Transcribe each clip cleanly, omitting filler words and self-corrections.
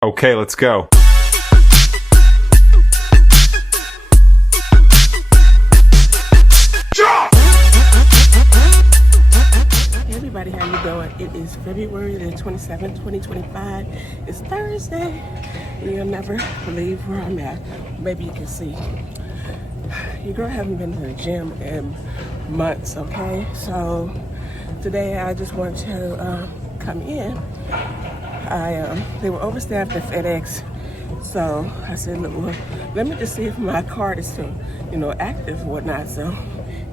Okay, let's go. Hey everybody, how you doing? It is February the 27th, 2025. It's Thursday, and you'll never believe where I'm at. Maybe you can see. Your girl haven't been to the gym in months, okay? So today I just wanted to come in. They were overstaffed at FedEx, so I said, look, well, let me just see if my card is still, active or whatnot. So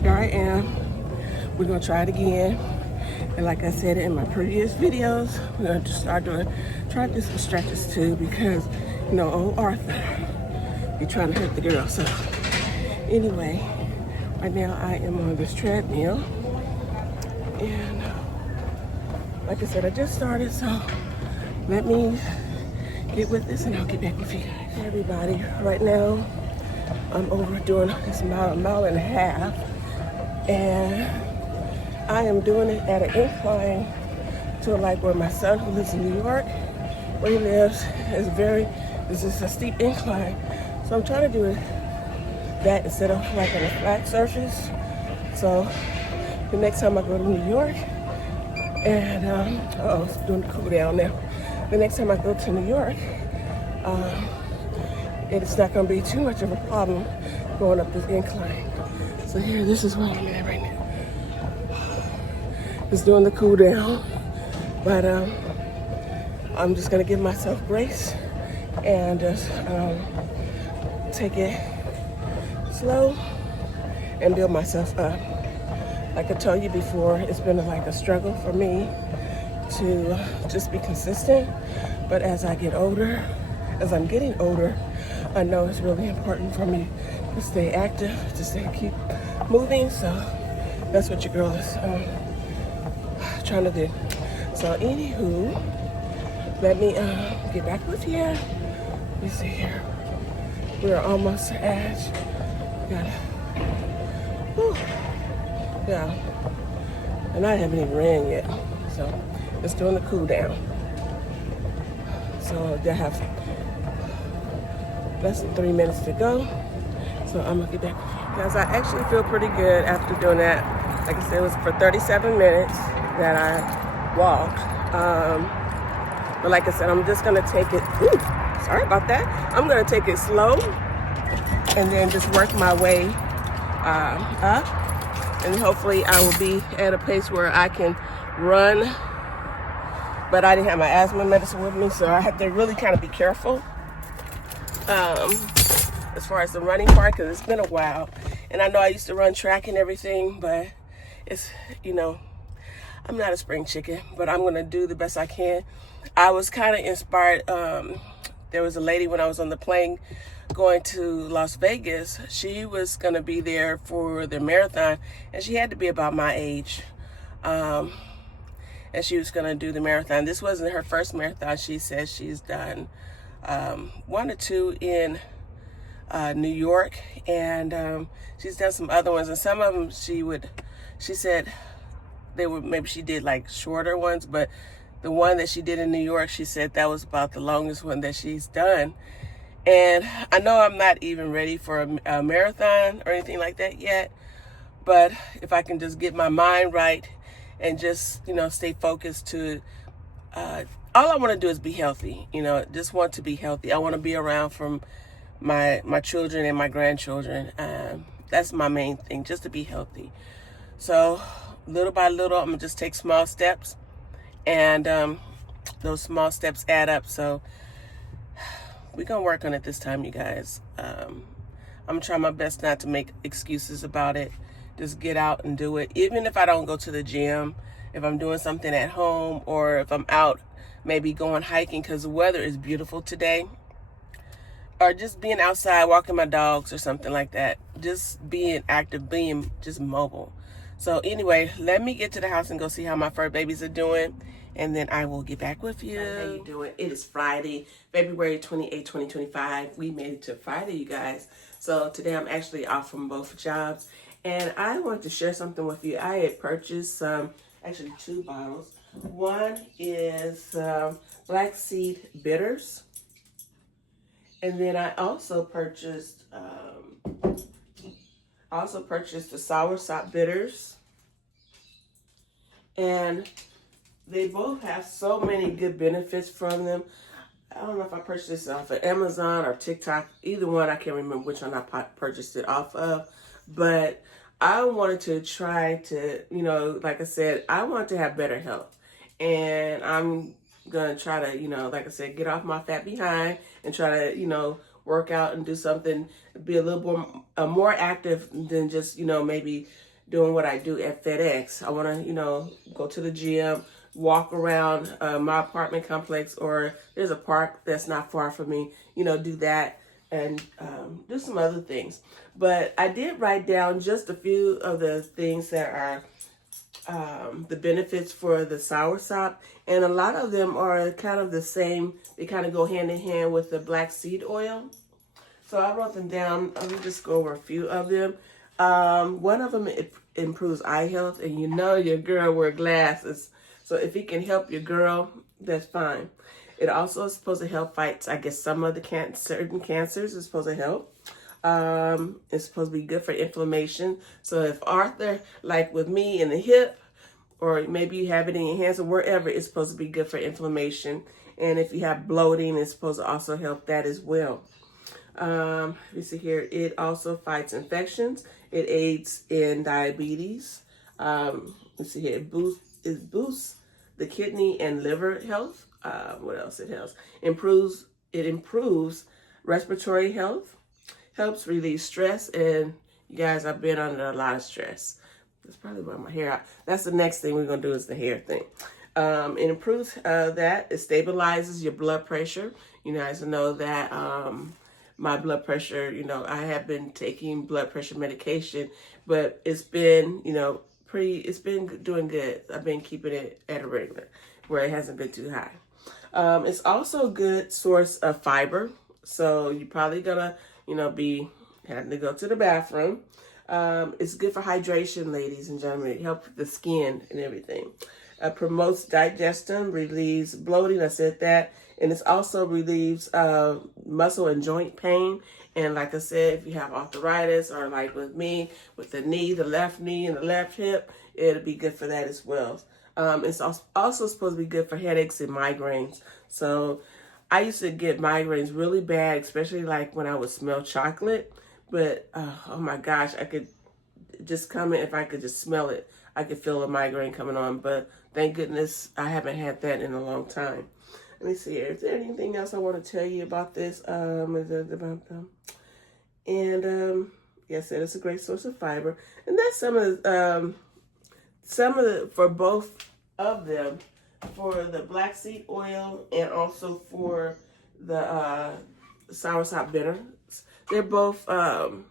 here I am. We're gonna try it again. And like I said in my previous videos, we're gonna just try to do some stretches too, because old Arthur, you're trying to hurt the girl. So anyway, right now I am on this treadmill, and like I said, I just started, so let me get with this and I'll get back with you guys. Hey everybody, right now I'm over doing this mile and a half, and I am doing it at an incline to like where my son, who lives in New York, where he lives, this is a steep incline. So I'm trying to do it that instead of like on a flat surface. So the next time I go to New York, and it's doing the cool down now. The next time I go to New York, it's not going to be too much of a problem going up this incline. So here, this is where I'm at right now. Just doing the cool down, but I'm just going to give myself grace and just take it slow and build myself up. Like I told you before, it's been like a struggle for me to just be consistent. But as I'm getting older, I know it's really important for me to stay active, to keep moving. So that's what your girl is trying to do. So anywho, let me get back with you. Let me see here. We're almost at, yeah, and I haven't even ran yet. So just doing the cool down. So they have less than 3 minutes to go. So I'm gonna get back with you guys. I actually feel pretty good after doing that. Like I said, it was for 37 minutes that I walked. But like I said, I'm just gonna take it. Sorry about that. I'm gonna take it slow and then just work my way up. And hopefully I will be at a pace where I can run. But I didn't have my asthma medicine with me, so I have to really kind of be careful as far as the running part, because it's been a while. And I know I used to run track and everything, but it's, I'm not a spring chicken, but I'm going to do the best I can. I was kind of inspired. There was a lady when I was on the plane going to Las Vegas. She was going to be there for the marathon, and she had to be about my age. And she was going to do the marathon. This wasn't her first marathon. She says she's done 1 or 2 in New York, and she's done some other ones. And some of them she said maybe she did like shorter ones, but the one that she did in New York, she said that was about the longest one that she's done. And I know I'm not even ready for a marathon or anything like that yet, but if I can just get my mind right and just, stay focused to, all I want to do is be healthy, just want to be healthy. I want to be around from my children and my grandchildren. That's my main thing, just to be healthy. So little by little, I'm going to just take small steps, and those small steps add up. So we're going to work on it this time, you guys. I'm going to try my best not to make excuses about it. Just get out and do it. Even if I don't go to the gym, if I'm doing something at home, or if I'm out maybe going hiking because the weather is beautiful today, or just being outside walking my dogs or something like that. Just being active, being just mobile. So anyway, let me get to the house and go see how my fur babies are doing, and then I will get back with you. How you doing? It is Friday, February 28, 2025. We made it to Friday, you guys. So today I'm actually off from both jobs, and I want to share something with you. I had purchased actually 2 bottles. One is black seed bitters, And then I also purchased the soursop bitters, and they both have so many good benefits from them. I don't know if I purchased this off of Amazon or TikTok. Either one, I can't remember which one I purchased it off of. But I wanted to try to, like I said, I want to have better health. And I'm going to try to, like I said, get off my fat behind and try to, work out and do something, be a little more active than just, maybe doing what I do at FedEx. I want to, go to the gym, walk around my apartment complex, or there's a park that's not far from me, do that and do some other things. But I did write down just a few of the things that are the benefits for the soursop, and a lot of them are kind of the same. They kind of go hand in hand with the black seed oil. So I wrote them down. Let me just go over a few of them. One of them, it improves eye health, and your girl wear glasses. So if it can help your girl, that's fine. It also is supposed to help fight, I guess, some of the certain cancers is supposed to help. It's supposed to be good for inflammation. So if Arthur, like with me in the hip, or maybe you have it in your hands or wherever, it's supposed to be good for inflammation. And if you have bloating, it's supposed to also help that as well. You see here, it also fights infections. It aids in diabetes. You see here, it boosts the kidney and liver health. What else it helps? It improves respiratory health, helps relieve stress, and you guys, I've been under a lot of stress. That's probably why my hair out. That's the next thing we're gonna do is the hair thing. It improves that. It stabilizes your blood pressure. You guys know that my blood pressure, I have been taking blood pressure medication, but it's been, it's been doing good. I've been keeping it at a regular where it hasn't been too high. It's also a good source of fiber. So you're probably gonna, be having to go to the bathroom. It's good for hydration, ladies and gentlemen. It helps the skin and everything. Promotes digestion, relieves bloating. I said that. And it also relieves muscle and joint pain. And like I said, if you have arthritis, or like with me, with the knee, the left knee and the left hip, it'll be good for that as well. It's also supposed to be good for headaches and migraines. So I used to get migraines really bad, especially like when I would smell chocolate. But oh my gosh, I could just come in, if I could just smell it, I could feel a migraine coming on. But thank goodness I haven't had that in a long time. Let me see here. Is there anything else I want to tell you about this? Yes, it is a great source of fiber, and that's some of the for both of them, for the black seed oil and also for the soursop bitters. They're both have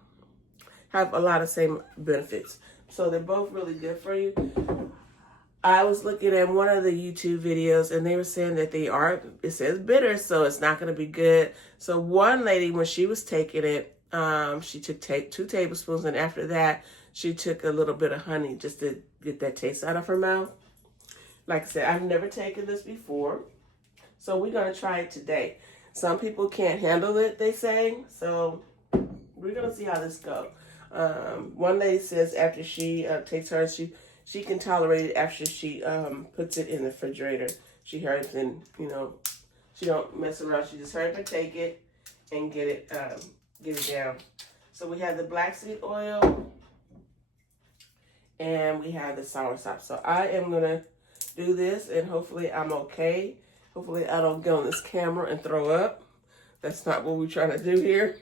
a lot of same benefits, so they're both really good for you. I was looking at one of the YouTube videos, and they were saying that it says bitter, so it's not going to be good. So one lady, when she was taking it, she took 2 tablespoons, and after that, she took a little bit of honey just to get that taste out of her mouth. Like I said, I've never taken this before, so we're going to try it today. Some people can't handle it, they say, so we're going to see how this goes. One lady says after she takes hers, she can tolerate it after she puts it in the refrigerator. She hurries and, she don't mess around. She just hurries to take it and get it down. So we have the black seed oil and we have the soursop. So I am going to do this, and hopefully I'm okay. Hopefully I don't get on this camera and throw up. That's not what we're trying to do here.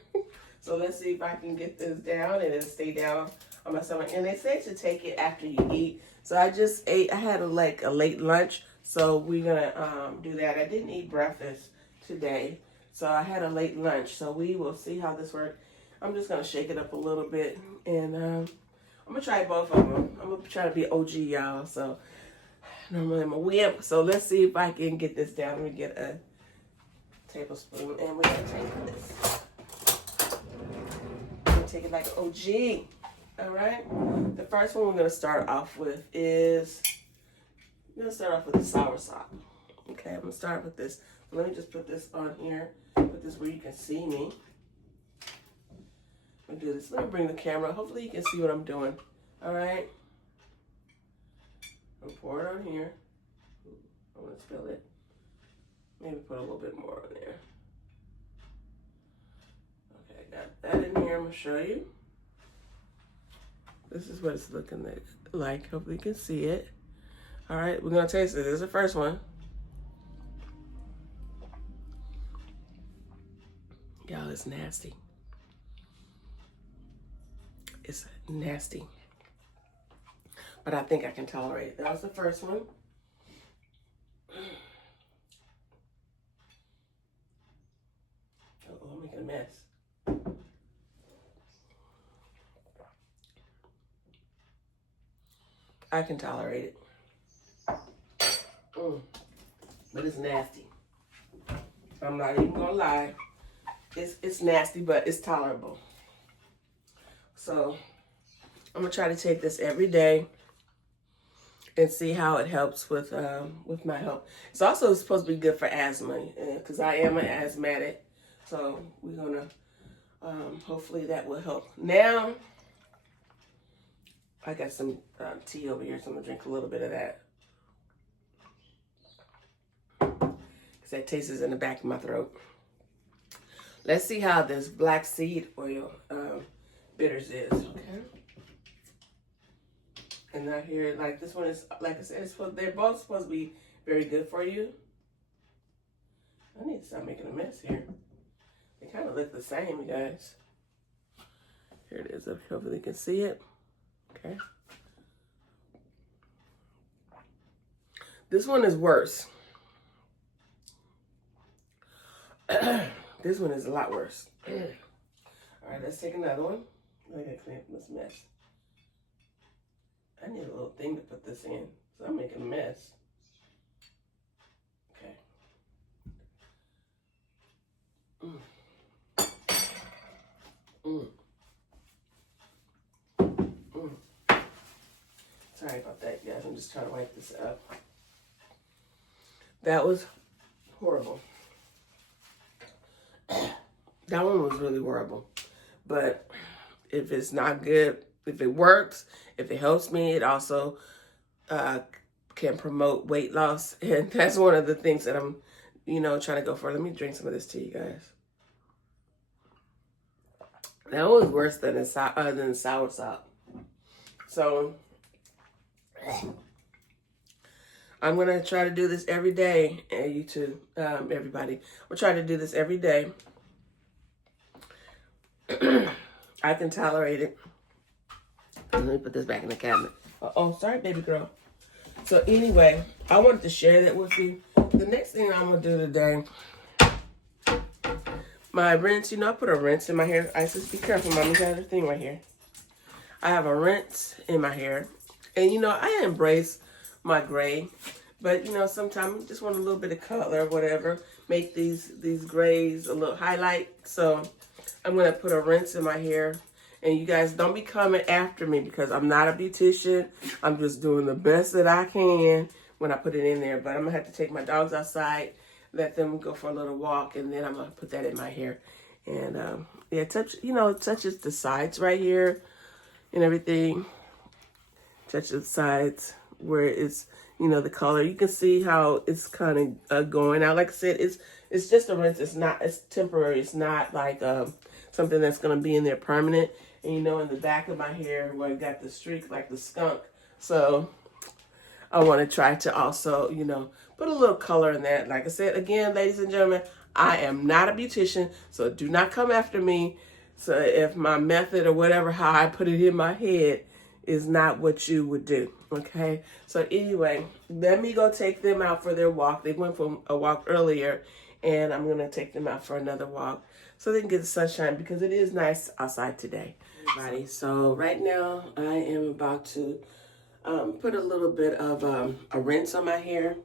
So let's see if I can get this down and it'll stay down on my stomach. And they say to take it after you eat. So I just ate, I had a late lunch. So we're gonna do that. I didn't eat breakfast today. So I had a late lunch. So we will see how this works. I'm just gonna shake it up a little bit. And I'm gonna try both of them. I'm gonna try to be OG, y'all. So normally I'm a wimp. So let's see if I can get this down. Let me get a tablespoon, and we're gonna take this. We're gonna take it like an OG. All right. The first one we're gonna start off with is the soursop. Okay, I'm gonna start with this. Let me just put this on here. Put this where you can see me. Let me do this. Let me bring the camera. Hopefully you can see what I'm doing. All right. I'll pour it on here. I want to spill it. Maybe put a little bit more on there. Okay, got that in here. I'm going to show you. This is what it's looking like. Hopefully you can see it. All right, we're going to taste it. This is the first one. Y'all, it's nasty. It's nasty. But I think I can tolerate it. That was the first one. Uh-oh, I'm making a mess. I can tolerate it. But it's nasty. I'm not even gonna lie. It's nasty, but it's tolerable. So I'm gonna try to take this every day and see how it helps with my health. It's also supposed to be good for asthma, because I am an asthmatic. So we're gonna hopefully that will help. Now I got some tea over here, so I'm gonna drink a little bit of that. Because that taste is in the back of my throat. Let's see how this black seed oil bitters is, okay? And I hear, like, this one is, like I said, they're both supposed to be very good for you. I need to stop making a mess here. They kind of look the same, you guys. Here it is. Hopefully you can see it. Okay. This one is worse. This one is a lot worse. All right, let's take another one. I gotta clean up this mess. I need a little thing to put this in, so I'm making a mess. Okay. Sorry about that, guys. I'm just trying to wipe this up. That was horrible. That one was really horrible. But if it's not good, if it works, if it helps me, it also can promote weight loss. And that's one of the things that I'm, trying to go for. Let me drink some of this tea, guys. That was worse than the sour sop. So I'm going to try to do this every day. And you too, everybody. We'll try to do this every day. I can tolerate it. Let me put this back in the cabinet. Oh, sorry, baby girl. So anyway, I wanted to share that with you. The next thing I'm going to do today, my rinse, I put a rinse in my hair. I just be careful, Mommy got her thing right here. I have a rinse in my hair. And, I embrace my gray. But, sometimes I just want a little bit of color or whatever. Make these grays a little highlight. So I'm going to put a rinse in my hair. And you guys don't be coming after me because I'm not a beautician. I'm just doing the best that I can when I put it in there. But I'm going to have to take my dogs outside, let them go for a little walk, and then I'm going to put that in my hair. And, yeah, touches the sides right here and everything. Touch the sides where it's, the color. You can see how it's kind of going out. Like I said, it's just a rinse. It's temporary. It's not like something that's going to be in there permanent. And, in the back of my hair where I got the streak like the skunk. So I want to try to also, put a little color in that. Like I said, again, ladies and gentlemen, I am not a beautician, so do not come after me. So if my method or whatever, how I put it in my head is not what you would do, okay? So anyway, let me go take them out for their walk. They went for a walk earlier, and I'm going to take them out for another walk so they can get the sunshine because it is nice outside today. Everybody, so right now I am about to put a little bit of a rinse on my hair.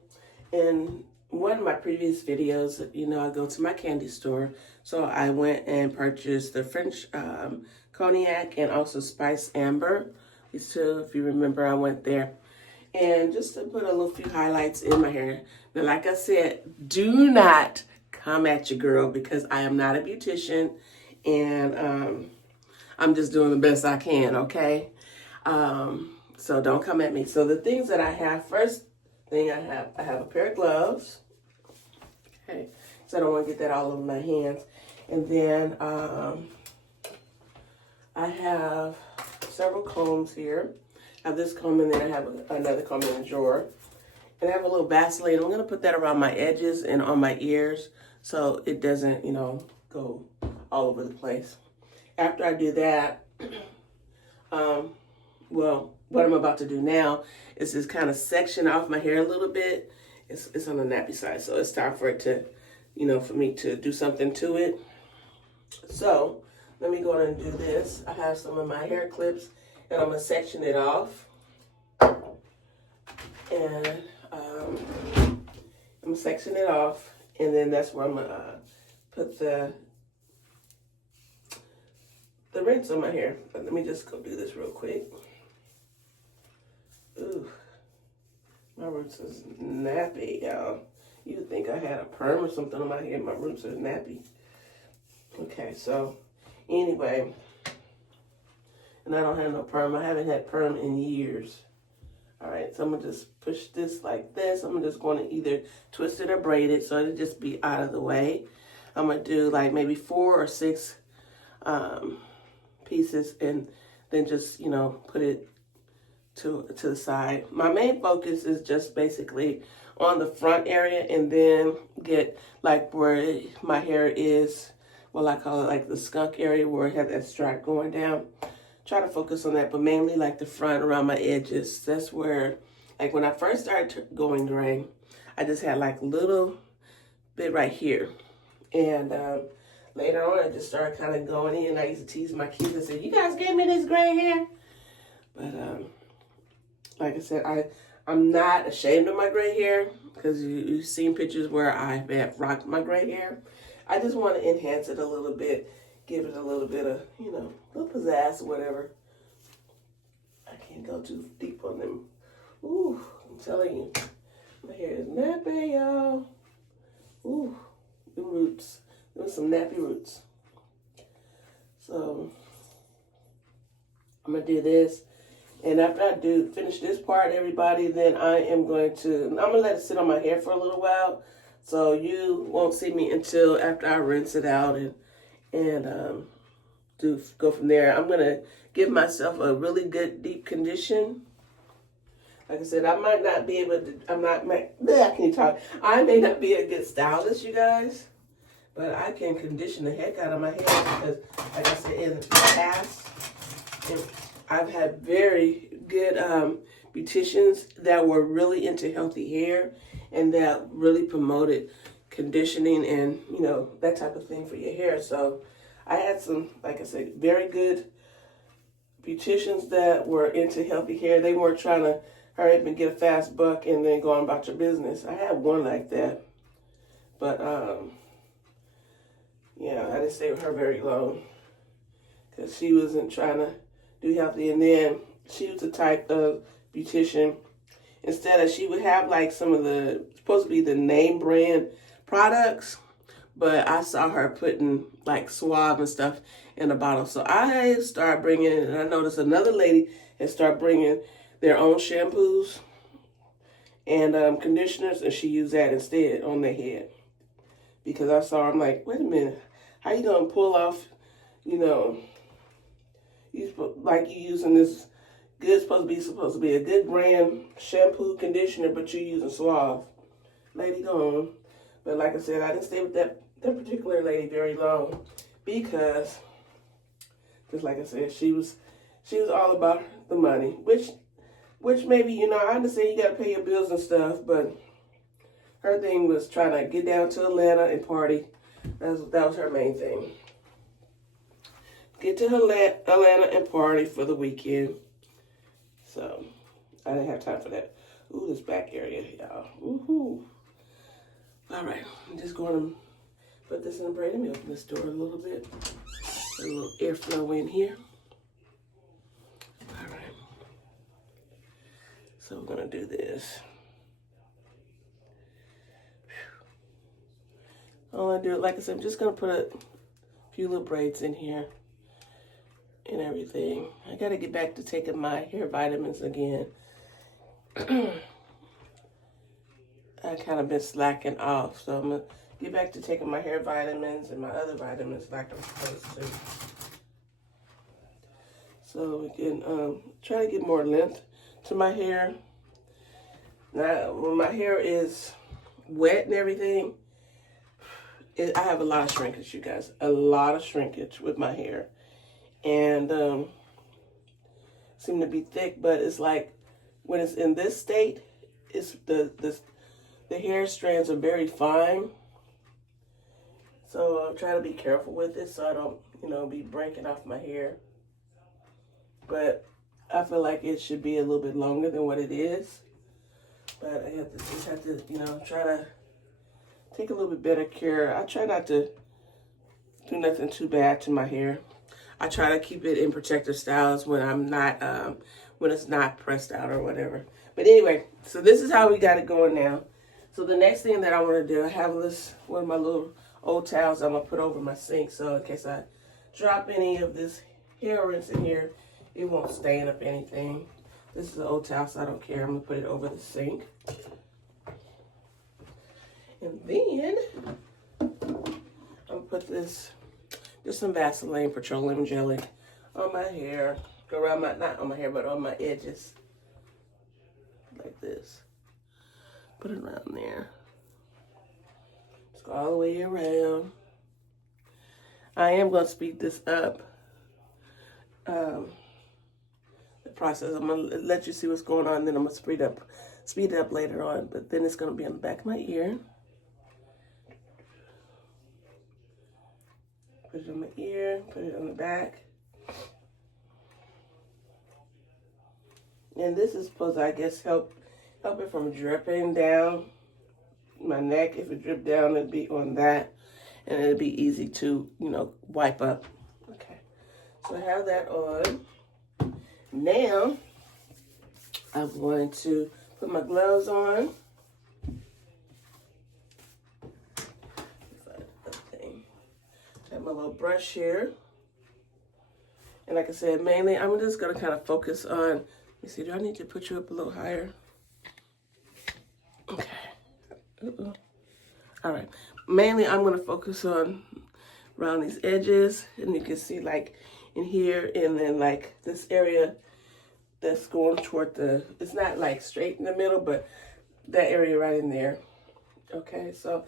In one of my previous videos, I go to my candy store. So I went and purchased the French cognac and also Spice Amber. These two, if you remember, I went there. And just to put a little few highlights in my hair. But like I said, do not come at your girl because I am not a beautician, and I'm just doing the best I can, okay? So don't come at me. So the things that I have, first thing I have a pair of gloves, okay? So I don't want to get that all over my hands. And then I have several combs here. I have this comb, and then I have another comb in the drawer. And I have a little Vaseline. I'm going to put that around my edges and on my ears so it doesn't, go all over the place. After I do that, well, what I'm about to do now is just kind of section off my hair a little bit. It's on the nappy side, so it's time for it to, for me to do something to it. So let me go ahead and do this. I have some of my hair clips, and I'm going to section it off. And I'm going to section it off, and then that's where I'm going to put the rinse on my hair. But let me just go do this real quick. Ooh, my roots is nappy, y'all. You'd think I had a perm or something on my head. My roots are nappy. Okay, so anyway, and I don't have no perm. I haven't had perm in years. All right, so I'm going to just push this like this. I'm just going to either twist it or braid it so it'll just be out of the way. I'm going to do like maybe 4 or 6 pieces and then just, put it to the side. My main focus is just basically on the front area and then get like where my hair is, well, I call it like the skunk area where it has that strap going down. Try to focus on that, but mainly like the front around my edges. That's where, like when I first started going gray, I just had like a little bit right here. And later on, I just started kind of going in. I used to tease my kids and say, "You guys gave me this gray hair." But like I said, I'm not ashamed of my gray hair because you've seen pictures where I have rocked my gray hair. I just want to enhance it a little bit. Give it a little bit of, little pizzazz or whatever. I can't go too deep on them. Ooh, I'm telling you. My hair is nappy, y'all. Ooh, the roots. There's some nappy roots. So, I'm going to do this. And after I finish this part, everybody, then I'm going to let it sit on my hair for a little while. So you won't see me until after I rinse it out and go from there. I'm going to give myself a really good deep condition. Like I said, I might not be able to, I may not be a good stylist, you guys, but I can condition the heck out of my hair because, like I said, in the past, I've had very good beauticians that were really into healthy hair and that really promoted conditioning and, that type of thing for your hair. So I had some, like I said, very good beauticians that were into healthy hair. They weren't trying to hurry up and get a fast buck and then go on about your business. I had one like that. But, I didn't stay with her very long because she wasn't trying to do healthy. And then she was the type of beautician, instead of, she would have like some of the, supposed to be the name brand products, but I saw her putting like Suave and stuff in a bottle. So I started bringing, and I noticed another lady had started bringing their own shampoos and conditioners, and she used that instead on their head. Because I saw her, I'm like, wait a minute, how you gonna pull off, like you using this good, supposed to be a good brand shampoo, conditioner, but you using Suave. Lady gone. But like I said, I didn't stay with that particular lady very long because, just like I said, she was all about the money, which maybe, I understand you got to pay your bills and stuff, but her thing was trying to get down to Atlanta and party. That was her main thing. Get to Atlanta and party for the weekend. So, I didn't have time for that. Ooh, this back area, y'all. Woohoo. All right, I'm just going to put this in a braid. Let me open this door a little bit. A little airflow in here. All right. So we're going to do this. all I do, like I said, I'm just going to put a few little braids in here and everything. I got to get back to taking my hair vitamins again. I kind of been slacking off, so I'm going to get back to taking my hair vitamins and my other vitamins like I'm supposed to. So we can try to get more length to my hair. Now, when my hair is wet and everything, I have a lot of shrinkage, you guys. A lot of shrinkage with my hair. And seem to be thick, but it's like when it's in this state, it's the hair strands are very fine. So I'm trying to be careful with it so I don't, you know, be breaking off my hair. But I feel like it should be a little bit longer than what it is. But I just have to, you know, try to take a little bit better care. I try not to do nothing too bad to my hair. I try to keep it in protective styles when I'm not, when it's not pressed out or whatever. But anyway, so this is how we got it going now. So the next thing that I want to do, I have this, one of my little old towels I'm going to put over my sink. So in case I drop any of this hair rinse in here, it won't stain up anything. This is an old towel, so I don't care. I'm going to put it over the sink. And then I'm going to put this, just some Vaseline petroleum jelly on my hair. Around my, not on my hair, but on my edges. Like this. Put it around there. Just go all the way around. I am going to speed this up. Process. I'm gonna let you see what's going on, then I'm gonna speed it up later on. But then it's gonna be on the back of my ear. Put it on my ear, put it on the back. And this is supposed to, I guess, help it from dripping down my neck. If it dripped down, it'd be on that, and it'd be easy to, you know, wipe up. Okay, so I have that on. Now, I'm going to put my gloves on. I have my little brush here. And like I said, mainly, I'm just going to kind of focus on, let me see, do I need to put you up a little higher? Okay. All right. Mainly, I'm going to focus on around these edges. And you can see, like, in here, and then like this area that's going toward the, it's not like straight in the middle, but that area right in there. Okay, so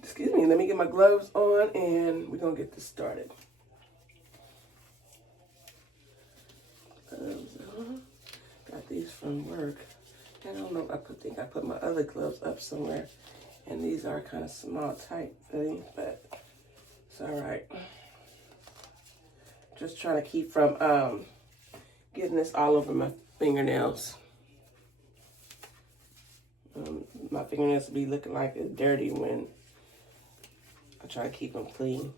excuse me, let me get my gloves on and we're gonna get this started. Gloves on. Got these from work. I don't know, I think I put my other gloves up somewhere, and these are kind of small tight things, but it's all right. Just trying to keep from getting this all over my fingernails. My fingernails will be looking like it's dirty when I try to keep them clean.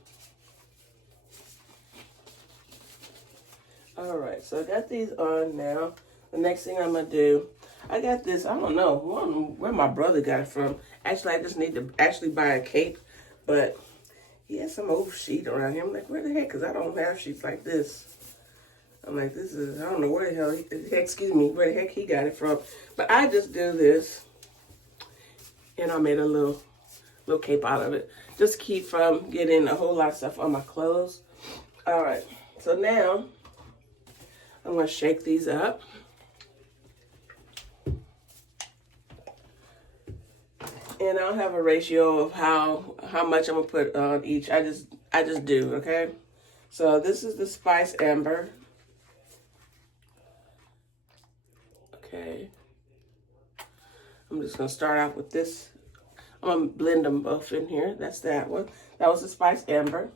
All right, so I got these on now. The next thing I'm gonna do, I got this, I don't know where my brother got it from. Actually, I just need to actually buy a cape, but he has some old sheet around here. I'm like, where the heck? Because I don't have sheets like this. I'm like, this is, I don't know where the hell, where the heck he got it from. But I just do this, and I made a little cape out of it. Just keep from getting a whole lot of stuff on my clothes. All right, so now I'm going to shake these up. And I'll have a ratio of how much I'm gonna put on each. I just do, okay? So this is the Spice Amber. Okay. I'm just gonna start out with this. I'm gonna blend them both in here. That's that one. That was the Spice Amber.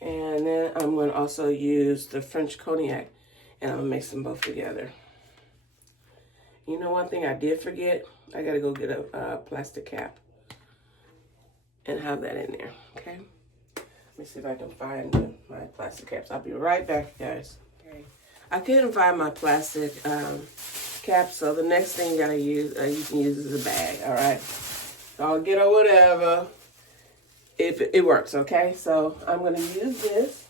And then I'm gonna also use the French Cognac, and I'm gonna mix them both together. You know, one thing I did forget, I gotta go get a plastic cap and have that in there, okay? Let me see if I can find my plastic caps. I'll be right back, guys. Okay. I couldn't find my plastic cap, so the next thing you gotta use, you can use is a bag, all right? I'll get or whatever. If it works, okay? So I'm gonna use this.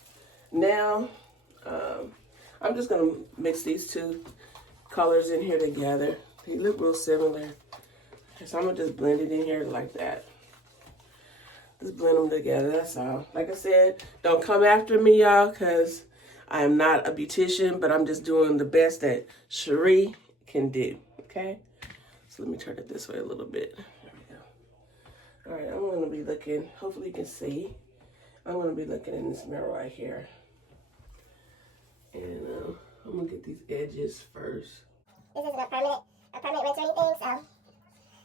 Now, I'm just gonna mix these two colors in here together. They look real similar. So I'm gonna just blend it in here like that. Just blend them together, that's all. Like I said, don't come after me, y'all, because I am not a beautician, but I'm just doing the best that Sherri can do, okay? So let me turn it this way a little bit. There we go. All right, I'm gonna be looking, hopefully you can see. I'm gonna be looking in this mirror right here. And I'm gonna get these edges first. This isn't a permanent rinse or anything, so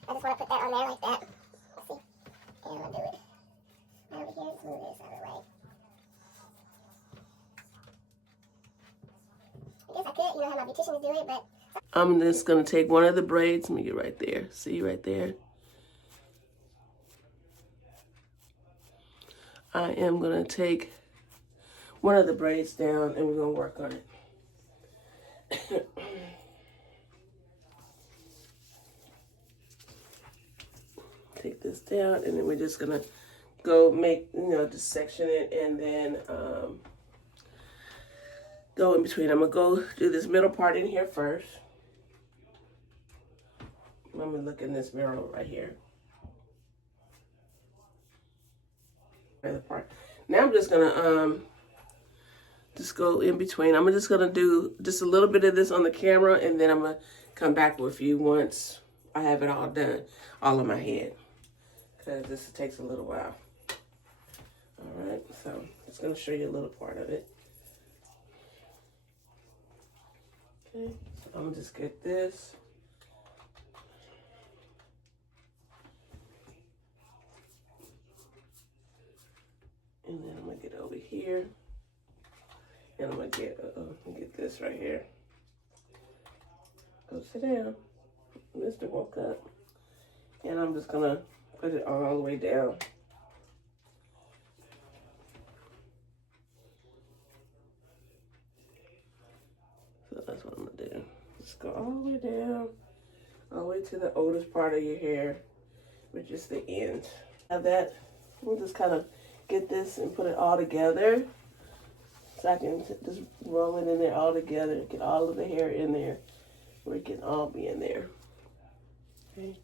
I just want to put that on there like that. Let's see. And I'm gonna do it right over here and smooth this out of the way. I guess I could, have my beauticians do it, but I'm just gonna take one of the braids. Let me get right there. See right there? I am gonna take one of the braids down and we're gonna work on it. Take this down and then we're just gonna go make, just section it and then go in between. I'm gonna go do this middle part in here first. Let me look in this mirror right here. Part. Now I'm just gonna just go in between. I'm just gonna do just a little bit of this on the camera and then I'm gonna come back with you once I have it all done, all in my head. Because this takes a little while. All right, so I'm just gonna show you a little part of it. Okay, so I'm gonna just get this. And then I'm gonna get over here. And I'm gonna get this right here. Go sit down. Mr. woke up. And I'm just gonna put it all the way down. So that's what I'm gonna do. Just go all the way down, all the way to the oldest part of your hair, which is the end. Have that, we'll just kind of get this and put it all together. So I can just roll it in there all together, get all of the hair in there, where it can all be in there. Okay.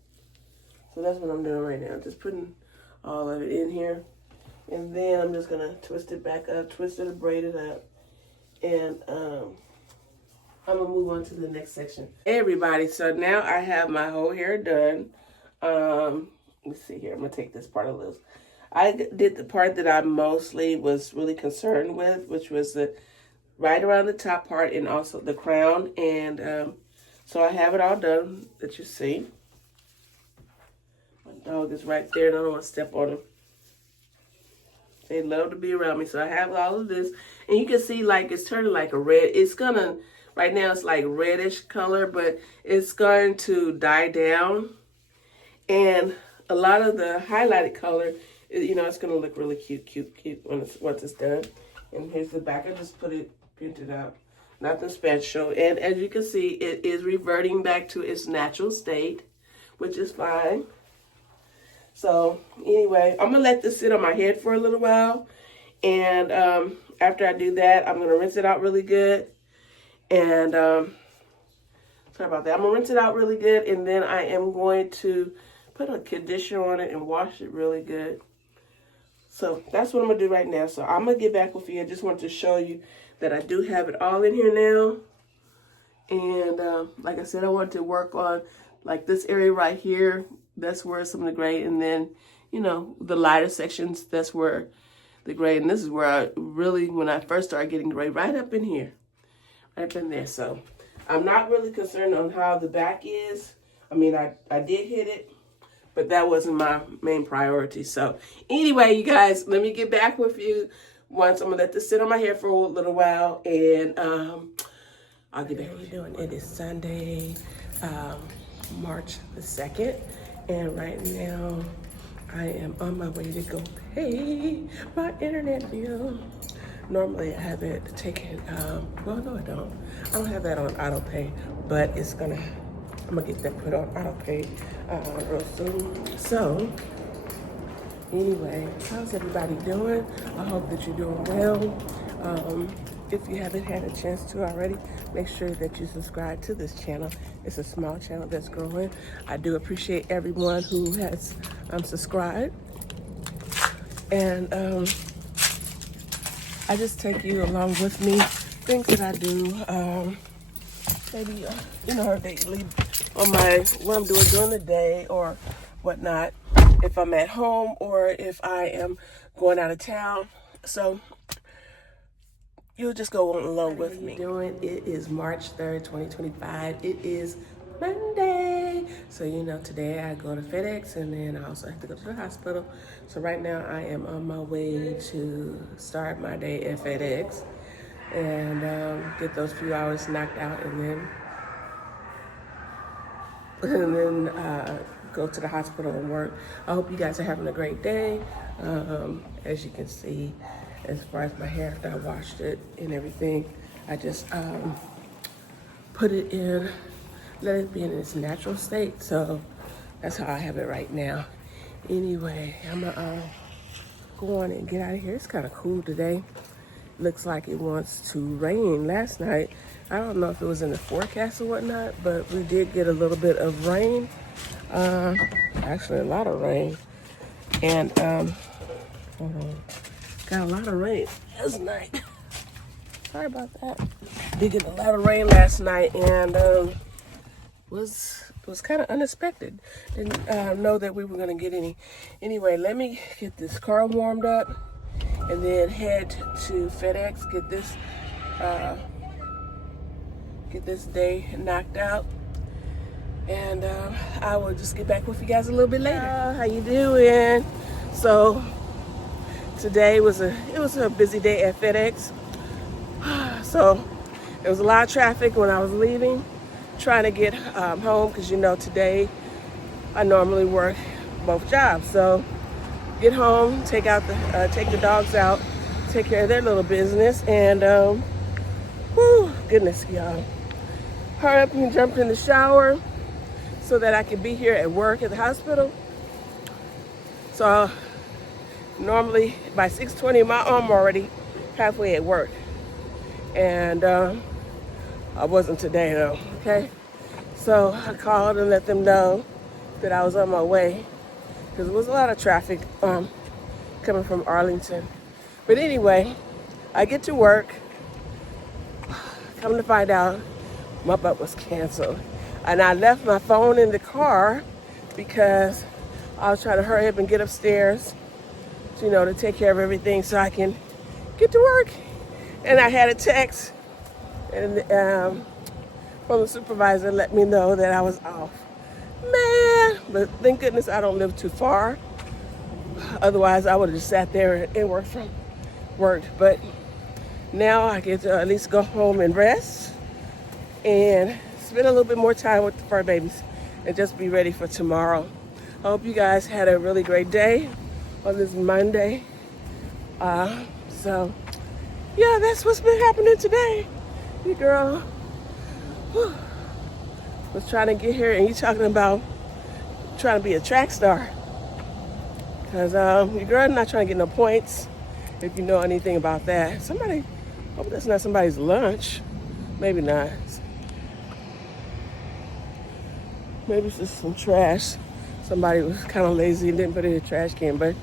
So that's what I'm doing right now, just putting all of it in here. And then I'm just gonna twist it back up, twist it and braid it up. And I'm gonna move on to the next section. Hey everybody, so now I have my whole hair done. Let's see here, I'm gonna take this part a little. I did the part that I mostly was really concerned with, which was the right around the top part and also the crown. And so I have it all done that you see. My dog is right there and I don't want to step on him. They love to be around me. So I have all of this. And you can see like it's turning like a red. It's gonna, right now it's like reddish color, but it's going to die down. And a lot of the highlighted color, it's going to look really cute once it's done. And here's the back. I just printed out. Nothing special. And as you can see, it is reverting back to its natural state, which is fine. So anyway, I'm going to let this sit on my head for a little while. And after I do that, I'm going to rinse it out really good. And sorry about that. I'm going to rinse it out really good. And then I am going to put a conditioner on it and wash it really good. So that's what I'm going to do right now. So I'm going to get back with you. I just wanted to show you that I do have it all in here now. And like I said, I want to work on like this area right here. That's where some of the gray. And then, the lighter sections, that's where the gray. And this is where I really, when I first started getting gray, right up in here. Right up in there. So I'm not really concerned on how the back is. I mean, I did hit it. But that wasn't my main priority. So anyway, you guys, let me get back with you once. I'm going to let this sit on my hair for a little while. And I'll get back with you. It is Sunday, March the 2nd. And right now, I am on my way to go pay my internet bill. Normally, I have it taken, well, no, I don't. I don't have that on auto pay, but it's going to I'm gonna get that put on auto pay real soon. So anyway, how's everybody doing? I hope that you're doing well. If you haven't had a chance to already, make sure that you subscribe to this channel. It's a small channel that's growing. I do appreciate everyone who has subscribed. And I just take you along with me, things that I do, maybe, daily on what I'm doing during the day or whatnot, if I'm at home or if I am going out of town. So you'll just go on along with me. It is March 3rd, 2025. It is Monday. So, today I go to FedEx and then I also have to go to the hospital. So right now I am on my way to start my day at FedEx and get those few hours knocked out and then go to the hospital and work. I hope you guys are having a great day. As you can see, as far as my hair, after I washed it and everything, I just put it in, let it be in its natural state. So that's how I have it right now. Anyway, I'm gonna go on and get out of here. It's kind of cool today. Looks like it wants to rain. Last night, I don't know if it was in the forecast or whatnot, but we did get a little bit of rain. Actually a lot of rain. And hold on. Got a lot of rain last night. Sorry about that. Did get a lot of rain last night and was kind of unexpected. Didn't know that we were gonna get any. Anyway, let me get this car warmed up and then head to FedEx, get this day knocked out. And I will just get back with you guys a little bit later. How you doing? So today was a busy day at FedEx. So there was a lot of traffic when I was leaving, trying to get home because today I normally work both jobs. So get home, take the dogs out, take care of their little business, and goodness, y'all. Hurry up and jump in the shower so that I can be here at work at the hospital. So normally by 6:20, I'm already halfway at work. And I wasn't today though, okay? So I called and let them know that I was on my way because there was a lot of traffic coming from Arlington. But anyway, I get to work, come to find out my butt was canceled. And I left my phone in the car because I was trying to hurry up and get upstairs, to take care of everything so I can get to work. And I had a text and from the supervisor let me know that I was off. Man, but thank goodness I don't live too far. Otherwise, I would have just sat there and worked. But now I get to at least go home and rest and spend a little bit more time with the fur babies and just be ready for tomorrow. I hope you guys had a really great day on this Monday. So yeah, that's what's been happening today. Your girl was trying to get here and you talking about trying to be a track star. Because your girl not trying to get no points, if you know anything about that. Hope that's not somebody's lunch. Maybe not. Maybe it's just some trash. Somebody was kind of lazy and didn't put it in the trash can. But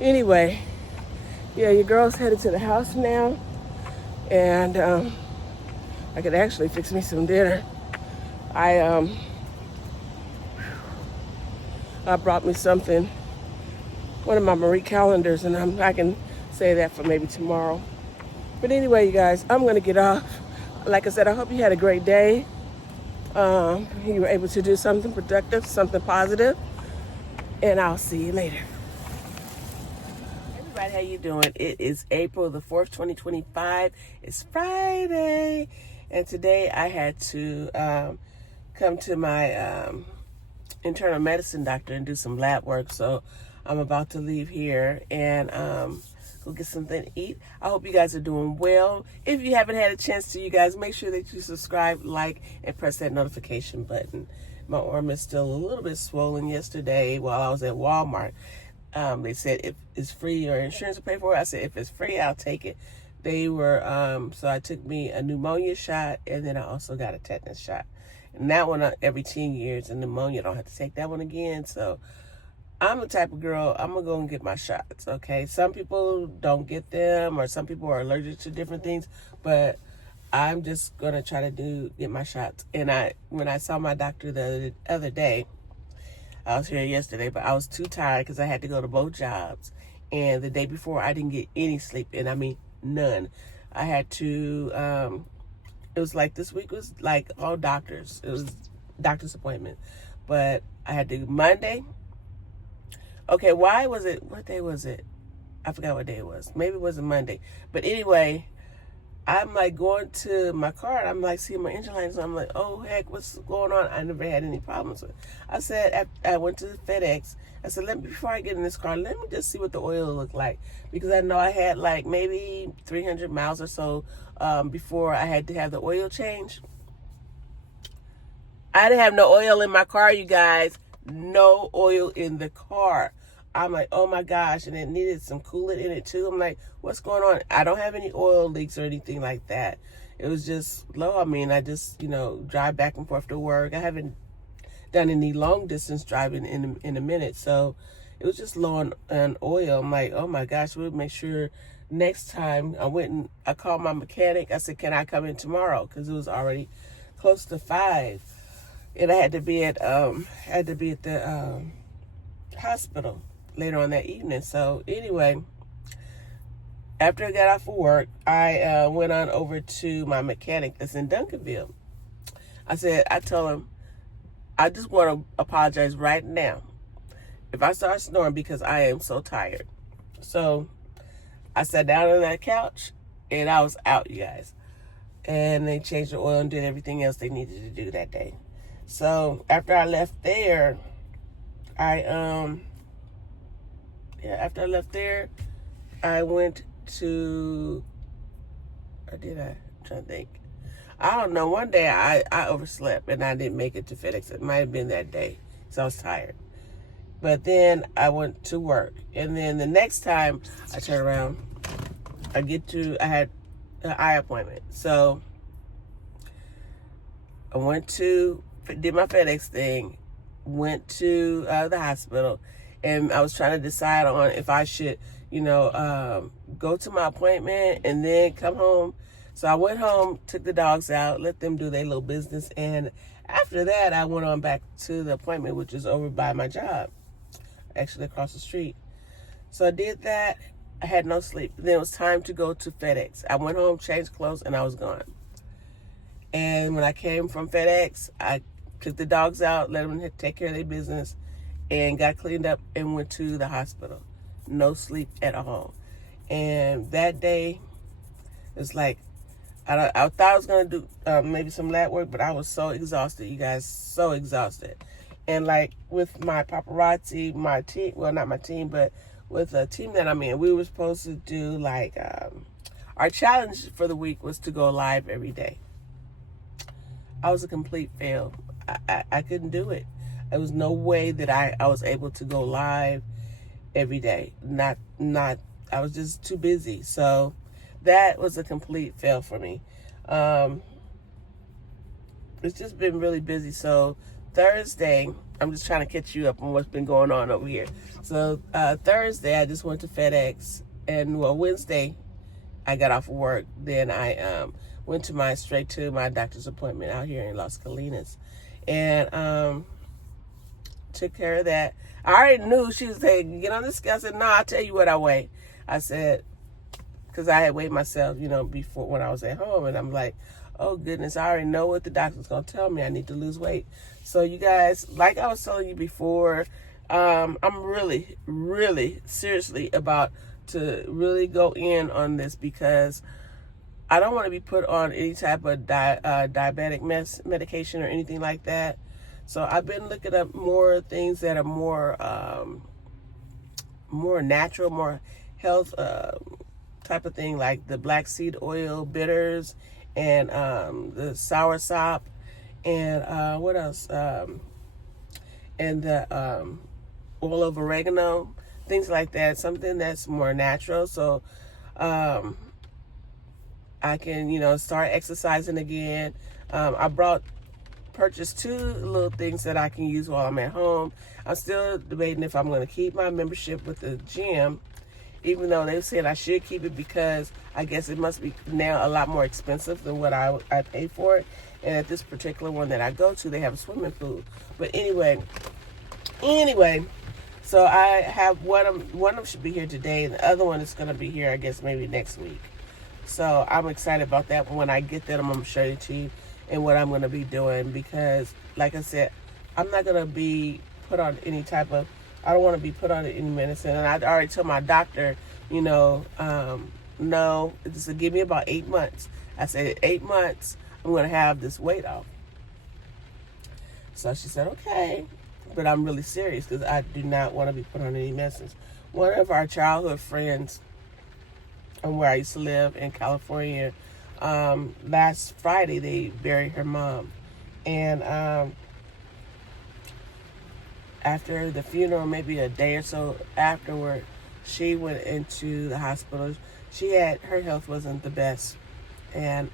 anyway, yeah, your girl's headed to the house now. And I could actually fix me some dinner. I brought me something, one of my Marie calendars, and I can say that for maybe tomorrow. But anyway, you guys, I'm gonna get off. Like I said, I hope you had a great day. You were able to do something productive, something positive, and I'll see you later. Everybody, how you doing? It is April the 4th, 2025. It's Friday, and today I had to come to my internal medicine doctor and do some lab work. So I'm about to leave here and go get something to eat. I hope you guys are doing well. If you haven't had a chance to, you guys, make sure that you subscribe, like, and press that notification button. My arm is still a little bit swollen. Yesterday while I was at Walmart, they said if it's free, your insurance will pay for it. I said if it's free, I'll take it. They were so I took me a pneumonia shot, and then I also got a tetanus shot. And that one every 10 years, and pneumonia, I don't have to take that one again. So I'm the type of girl, I'm going to go and get my shots, okay? Some people don't get them, or some people are allergic to different things, but I'm just going to try to get my shots. And when I saw my doctor the other day, I was here yesterday, but I was too tired because I had to go to both jobs. And the day before, I didn't get any sleep, and I mean none. I had to, it was like this week was like all doctors. It was doctor's appointment. But I had to Monday. Okay, why was it? What day was it? I forgot what day it was. Maybe it wasn't Monday. But anyway, I'm like going to my car, and I'm like seeing my engine lights, and I'm like, oh heck, what's going on? I never had any problems with it. I said, I went to FedEx. I said, before I get in this car, let me just see what the oil looked like. Because I know I had like maybe 300 miles or so before I had to have the oil change. I didn't have no oil in my car, you guys. No oil in the car. I'm like, oh my gosh, and it needed some coolant in it too. I'm like, what's going on? I don't have any oil leaks or anything like that. It was just low. I mean, I just, drive back and forth to work. I haven't done any long distance driving in a minute, so it was just low on oil. I'm like, oh my gosh, we'll make sure next time. I called my mechanic. I said, can I come in tomorrow? Because it was already close to 5. And I had to be at the hospital later on that evening. So anyway, after I got off of work, I went on over to my mechanic that's in Duncanville. I told him, I just want to apologize right now if I start snoring because I am so tired. So I sat down on that couch and I was out, you guys. And they changed the oil and did everything else they needed to do that day. So after I left there, after I left there, I went to, or did I? I'm trying to think. I don't know. One day I overslept and I didn't make it to FedEx. It might have been that day, so I was tired. But then I went to work. And then the next time I turn around, I had an eye appointment. So I did my FedEx thing, went to the hospital, and I was trying to decide on if I should, go to my appointment and then come home. So I went home, took the dogs out, let them do their little business, and after that, I went on back to the appointment, which is over by my job, actually across the street. So I did that. I had no sleep. Then it was time to go to FedEx. I went home, changed clothes, and I was gone. And when I came from FedEx, I took the dogs out, let them take care of their business, and got cleaned up and went to the hospital. No sleep at all. And that day, it was like, I thought I was going to do maybe some lab work, but I was so exhausted, you guys, so exhausted. And like with my paparazzi, my team, well, not my team, but with the team that I'm in, we were supposed to do like, our challenge for the week was to go live every day. I was a complete fail. I couldn't do it. There was no way that I was able to go live every day. I was just too busy. So that was a complete fail for me. It's just been really busy. So Thursday, I'm just trying to catch you up on what's been going on over here. So Thursday, I just went to FedEx. And Wednesday, I got off of work. Then I went straight to my doctor's appointment out here in Las Colinas. And took care of that. I already knew she was saying, get on the scale. I said, no, I'll tell you what I weigh. I said, because I had weighed myself, before when I was at home. And I'm like, oh, goodness, I already know what the doctor's going to tell me. I need to lose weight. So, you guys, like I was telling you before, I'm really, really seriously about to really go in on this because I don't want to be put on any type of diabetic medication or anything like that. So I've been looking up more things that are more natural, more health type of thing, like the black seed oil bitters and the sour sop and what else? and the oil of oregano, things like that, something that's more natural. So I can, start exercising again. I purchased 2 little things that I can use while I'm at home. I'm still debating if I'm going to keep my membership with the gym, even though they said I should keep it because I guess it must be now a lot more expensive than what I pay for it. And at this particular one that I go to, they have a swimming pool. But anyway, so I have one of them should be here today, and the other one is going to be here, I guess, maybe next week. So I'm excited about that. When I get that, I'm going to show you to you and what I'm going to be doing because, like I said, I'm not going to be put on any type of, I don't want to be put on any medicine. And I already told my doctor, no, this will give me about 8 months. I said, 8 months, I'm going to have this weight off. So she said, okay. But I'm really serious because I do not want to be put on any medicines. One of our childhood friends, where I used to live in California, last Friday they buried her mom, and after the funeral, maybe a day or so afterward, she went into the hospital. Her health wasn't the best, and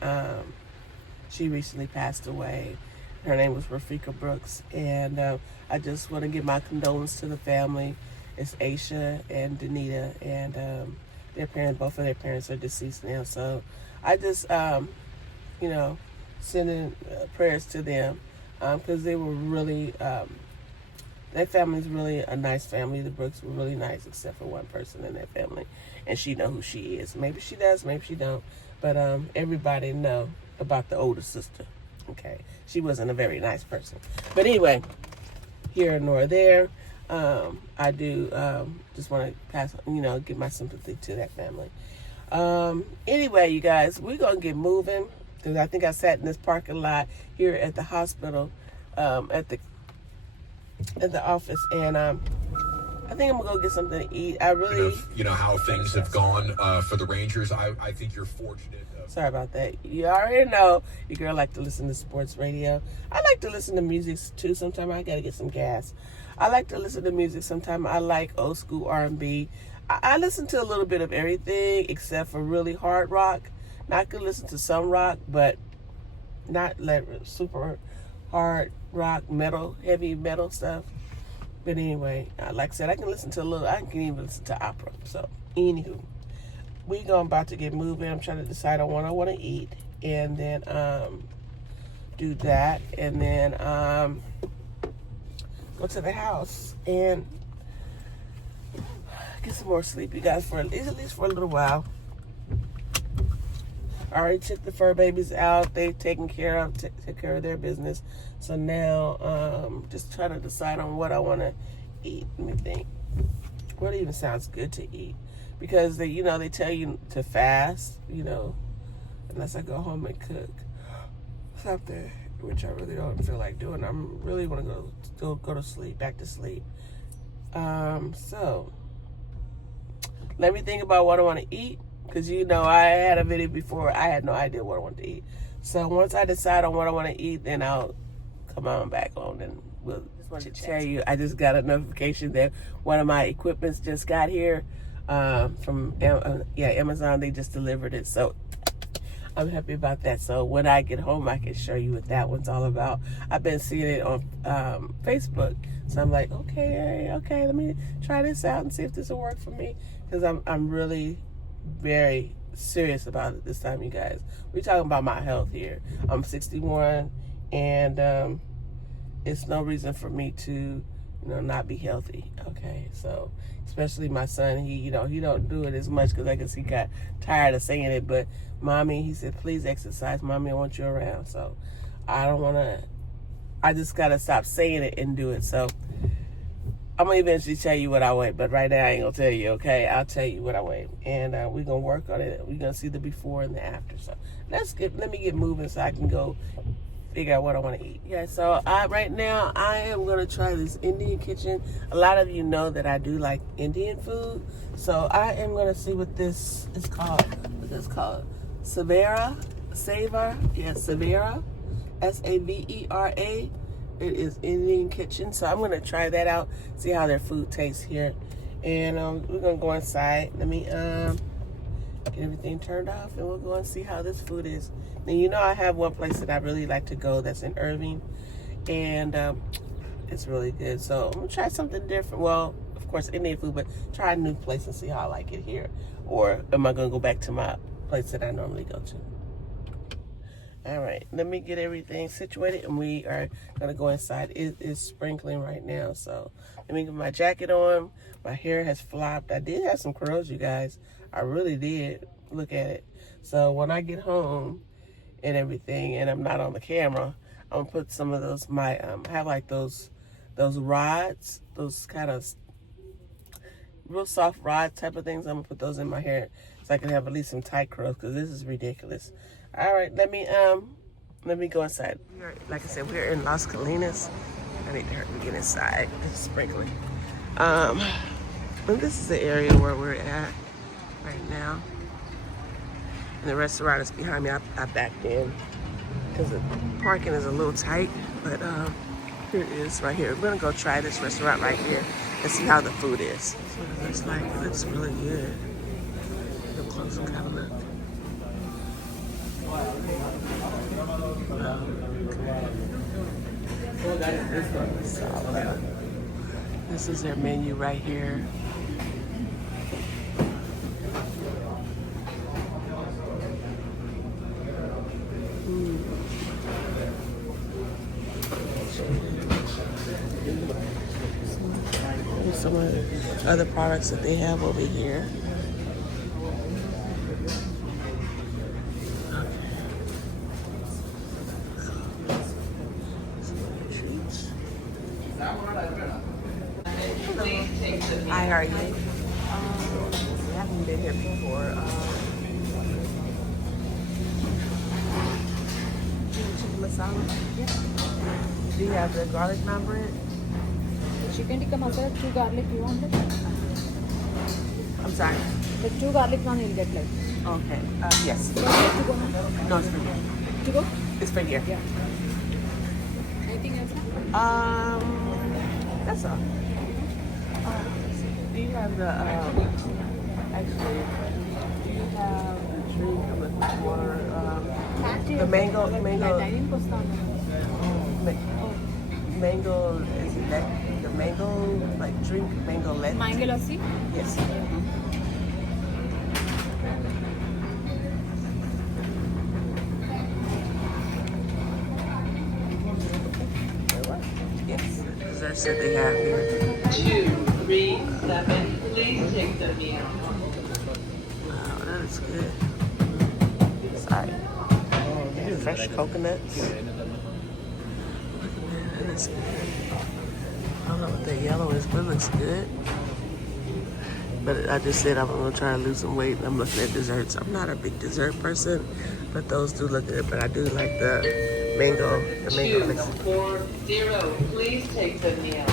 she recently passed away. Her name was Rafika Brooks, and I just want to give my condolences to the family. It's Aisha and Danita, and both of their parents are deceased now. So I just, sending prayers to them because they were really, their family's really a nice family. The Brooks were really nice, except for one person in their family, and she know who she is. Maybe she does, maybe she don't, but everybody know about the older sister. Okay, she wasn't a very nice person, but anyway, here nor there. I do just want to pass, give my sympathy to that family. Anyway, you guys, we're going to get moving because I think I sat in this parking lot here at the hospital, at the office, and I think I'm going to go get something to eat. I really... how things have gone for the Rangers. I think you're fortunate. Sorry about that. You already know your girl like to listen to sports radio. I like to listen to music too. Sometimes I got to get some gas. I like to listen to music. Sometimes I like old school R&B. I listen to a little bit of everything except for really hard rock. Now, I can listen to some rock, but not like super hard rock, metal, heavy metal stuff. But anyway, like I said, I can listen to I can even listen to opera. So, anywho, about to get moving. I'm trying to decide on what I want to eat, and then do that, and then go to the house and get some more sleep, you guys, at least for a little while. I already took the fur babies out. They've taken care of, took care of their business. So now, just trying to decide on what I want to eat. Let me think. What even sounds good to eat? Because they tell you to fast, unless I go home and cook something, which I really don't feel like doing. I really want to go to sleep, back to sleep. So let me think about what I want to eat, because I had a video before. I had no idea what I wanted to eat. So once I decide on what I want to eat, then I'll come on back on and we'll tell you. I just got a notification that one of my equipments just got here from Amazon. They just delivered it, so I'm happy about that. So when I get home, I can show you what that one's all about. I've been seeing it on Facebook, so I'm like, okay, let me try this out and see if this will work for me, because I'm really very serious about it this time, you guys. We're talking about my health here. I'm 61, and it's no reason for me to not be healthy. Okay, so especially my son, he don't do it as much because I guess he got tired of saying it, but mommy, he said, please exercise, mommy, I want you around. So I just gotta stop saying it and do it. So I'm gonna eventually tell you what I weigh, but right now I ain't gonna tell you, okay? I'll tell you what I weigh, and we're gonna work on it. We're gonna see the before and the after. So let me get moving so I can go figure out what I want to eat. Yeah, so right now I am going to try this Indian kitchen. A lot of you know that I do like Indian food, so I am going to see what this is called. What this is called? Savera, yeah, Savera, Savera. it is Indian kitchen, so I'm gonna try that out, see how their food tastes here, and we're gonna go inside. Let me get everything turned off, and we'll go and see how this food is. And you know, I have one place that I really like to go that's in Irving, and it's really good. So I'm gonna try something different. Well, of course, Indian food, but try a new place and see how I like it here. Or am I gonna go back to my place that I normally go to? All right, let me get everything situated, and we are gonna go inside. It is sprinkling right now, so let me get my jacket on. My hair has flopped. I did have some curls, you guys. I really did. Look at it. So when I get home and everything, and I'm not on the camera, I'm gonna put some of those, I have like those rods, those kind of real soft rod type of things. I'm gonna put those in my hair so I can have at least some tight curls, because this is ridiculous. All right, let me go inside. Like I said, we're in Las Colinas. I need to hurry to get inside. It's sprinkling. And this is the area where we're at right now. And the restaurant is behind me. I backed in because the parking is a little tight, but here it is right here. We're gonna go try this restaurant right here and see how the food is. That's what it looks like. It looks really good. Real close and kind of look. This is their menu right here. Here's some of the other products that they have over here. Hi, how are you? I haven't been here before. Chicken masala? Yeah. Do you have the garlic naan bread? Chicken tikka masala, 2 garlic, you want it? I'm sorry? The 2 garlic naan you'll get like. Okay. Yes. To go now? No, it's for here. To go? It's for here. Yeah. Anything else? That's all. Do you have the, actually, do you have the drink with water, the mango, mango, is it that, the mango, like drink, mango latte? Mango lassi? Yes. Yes, desserts that they have here. 237, please take the meal. Wow, that is good. Sorry. Fresh coconuts. Look at that, that is good. I don't know what the yellow is, but it looks good. But I just said I'm gonna try to lose some weight. I'm looking at desserts. I'm not a big dessert person, but those do look good. But I do like the mango mix. 240, please take the meal.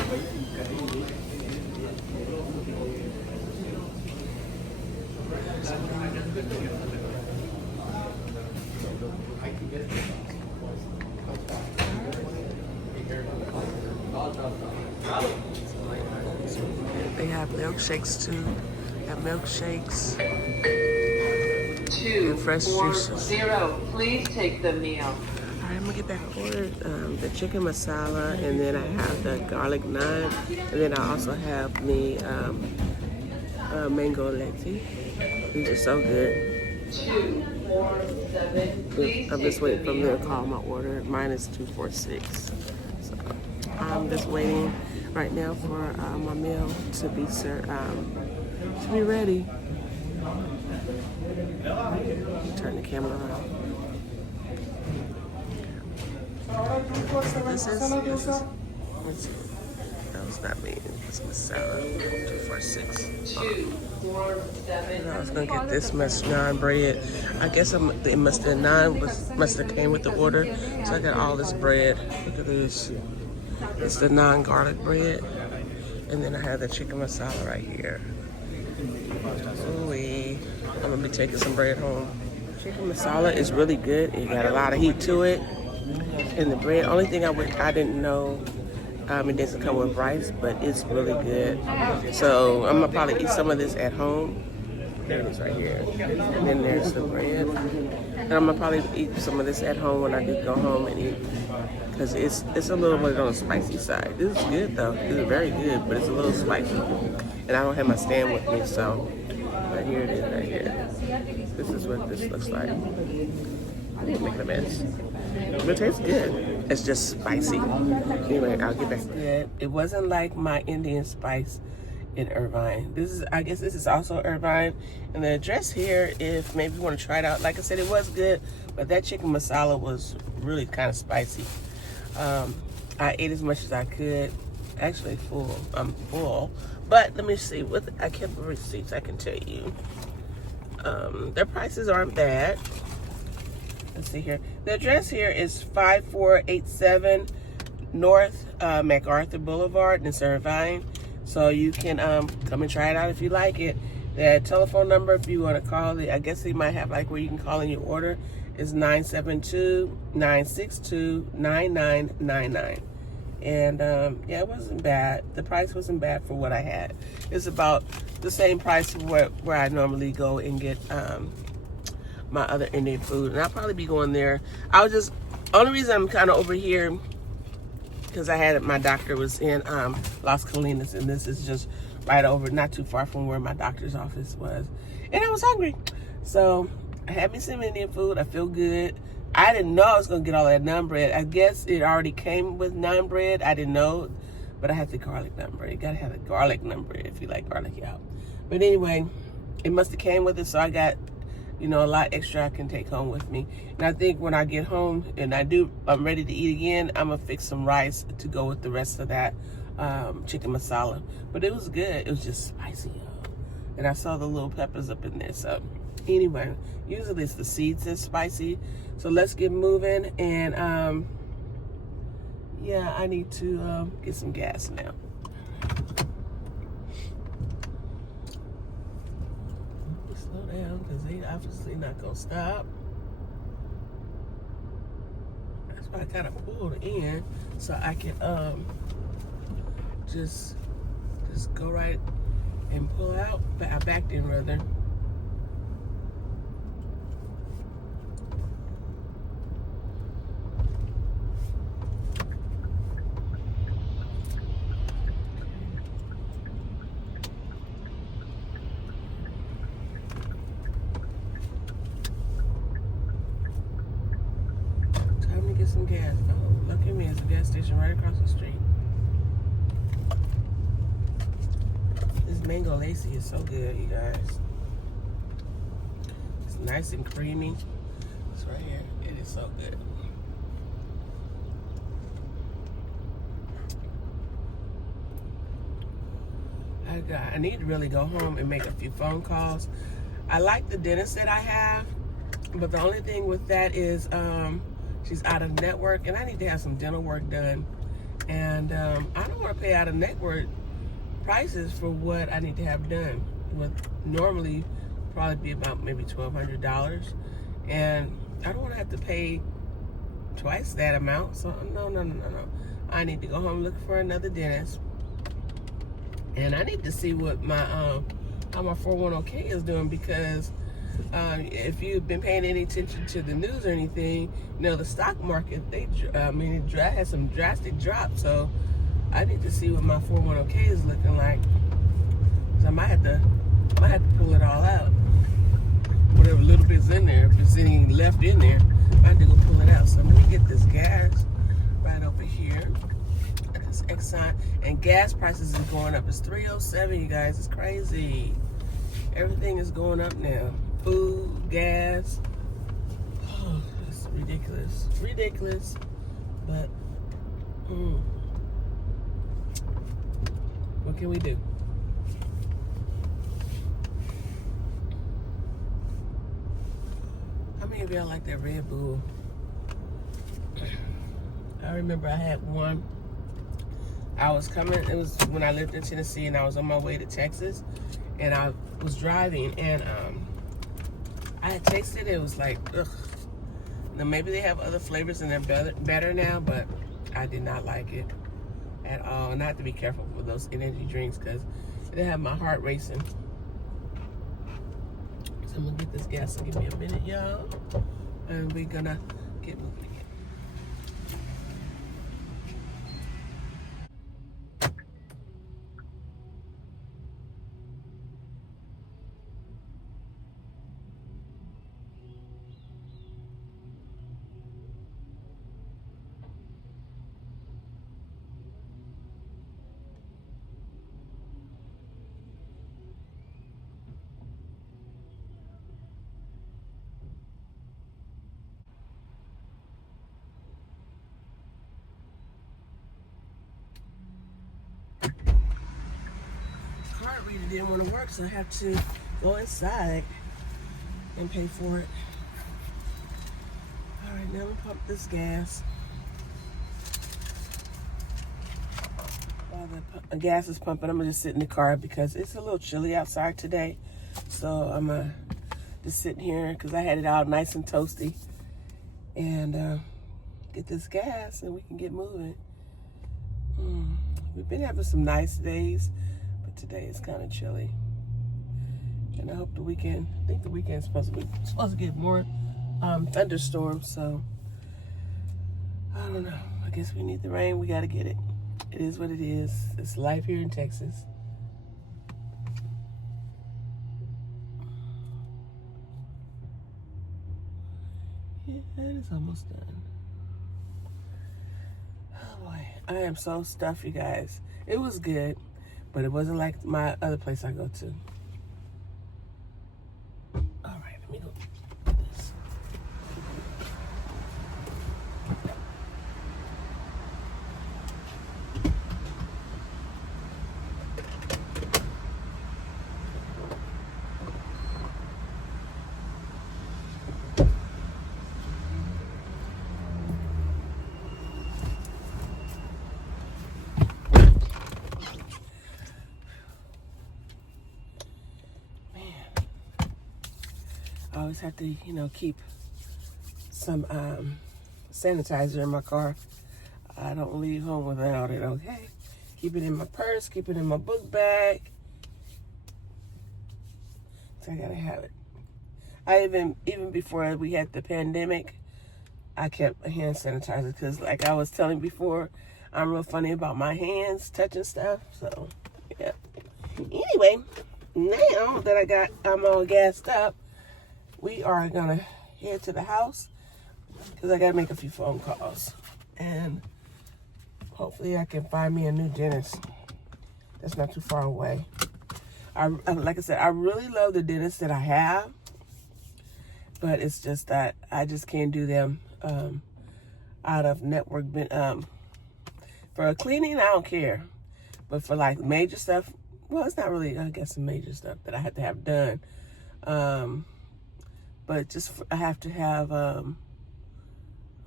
They have milkshakes too. They have milkshakes. 240, please take the meal. All right, I'm gonna get back ordered the chicken masala, and then I have the garlic naan, and then I also have the mango latte. These are so good. 247, please I'm just take waiting the for them to meal. call my order. Mine is 246. So I'm just waiting right now for my meal to be served, to be ready. Turn the camera around. This is that was not me. This is Sarah. 246. 247. I was gonna get this much naan bread. I guess the naan must have came with the order. So I got all this bread. Look at this. It's the naan garlic bread, and then I have the chicken masala right here. Ooh-wee. I'm gonna be taking some bread home. Chicken masala is really good. It got a lot of heat to it. And the bread, only thing I didn't know, it doesn't come with rice, but it's really good. So I'm gonna probably eat some of this at home. There it is right here. And then there's the bread. And I'm gonna probably eat some of this at home when I do go home and eat. Because it's a little bit on the spicy side. This is good though. This is very good, but it's a little spicy. And I don't have my stand with me, so right here it is right here. This is what this looks like. I'm making a mess. But it tastes good. It's just spicy. Anyway, I'll get back to it. It wasn't like my Indian spice in Irvine. I guess this is also Irvine. And the address here, if maybe you want to try it out. Like I said, it was good, but that chicken masala was really kind of spicy. I ate as much as I could. Actually full. I'm full. But let me see. I kept the receipts, I can tell you. Their prices aren't bad. Let's see here. The address here is 5487 North MacArthur Boulevard in Irvine. So you can come and try it out if you like it. The telephone number, if you want to call it, I guess they might have like where you can call in your order, is 972-962-9999. And yeah, it wasn't bad. The price wasn't bad for what I had. It's about the same price where I normally go and get my other Indian food. And I'll probably be going there. Only reason I'm kind of over here, because my doctor was in Las Colinas, and this is just right over, not too far from where my doctor's office was. And I was hungry. So I had me some Indian food. I feel good. I didn't know I was going to get all that naan bread. I guess it already came with naan bread. I didn't know. But I had the garlic naan bread. You got to have the garlic naan bread if you like garlic, y'all. But anyway, it must have came with it. So I got, a lot extra I can take home with me. And I think when I get home and I'm ready to eat again, I'm going to fix some rice to go with the rest of that chicken masala. But it was good. It was just spicy, y'all. And I saw the little peppers up in there. So anyway, usually it's the seeds that's spicy. So let's get moving. And yeah, I need to get some gas now. Slow down, because they obviously not gonna stop. That's why I kind of pulled in so I can just go right and pull out. But I backed in rather. Some gas. Oh, look at me, there's a gas station right across the street. This mango lacy is so good, you guys. It's nice and creamy. It's right here. It is so good. I need to really go home and make a few phone calls. I like the dentist that I have, but the only thing with that is she's out of network, and I need to have some dental work done. And I don't want to pay out of network prices for what I need to have done. Would normally probably be about maybe $1,200, and I don't want to have to pay twice that amount. So no. I need to go home and look for another dentist, and I need to see what my how my 401k is doing, because if you've been paying any attention to the news or anything, the stock market, it had some drastic drops. So I need to see what my 401k is looking like. So I might have to pull it all out. Whatever little bit's in there, if it's any left in there, I have to go pull it out. So I'm gonna get this gas right over here at this Exxon, and gas prices is going up. It's $3.07, you guys. It's crazy. Everything is going up now. Food, gas. Oh, it's ridiculous. Ridiculous. But what can we do? How many of y'all like that Red Bull? I remember I had one. I was coming, it was when I lived in Tennessee, and I was on my way to Texas, and I was driving, and I had tasted it. It was like, ugh, Now maybe they have other flavors and they're better now, but I did not like it at all. And I have to be careful with those energy drinks because they have my heart racing. So I'm gonna get this gas and give me a minute, y'all. And we're gonna get moving again. Card reader didn't want to work, so I have to go inside and pay for it. All right, now I'm gonna pump this gas. While the gas is pumping, I'm gonna just sit in the car because it's a little chilly outside today. So I'm gonna just sit here because I had it out nice and toasty and get this gas and we can get moving. We've been having some nice days, but today is kind of chilly. And I hope the weekend, I think the weekend's supposed to get more thunderstorms, so I don't know. I guess we need the rain, we gotta get it. It is what it is. It's life here in Texas. Yeah, it is almost done. Oh boy, I am so stuffed, you guys. It was good, but it wasn't like my other place I go to. All right, let me go do this. I always have to, you know, keep some sanitizer in my car. I don't leave home without it, okay? Keep it in my purse, keep it in my book bag. So I gotta have it. I even before we had the pandemic, I kept a hand sanitizer because like I was telling before, I'm real funny about my hands touching stuff, so yeah. Anyway, now that I'm all gassed up, we are gonna head to the house because I gotta make a few phone calls and hopefully I can find me a new dentist that's not too far away. Like I said, I really love the dentist that I have, but it's just that I just can't do them out of network. For cleaning, I don't care, but for like major stuff, well, it's not really, I guess, some major stuff that I have to have done. But just I have to have I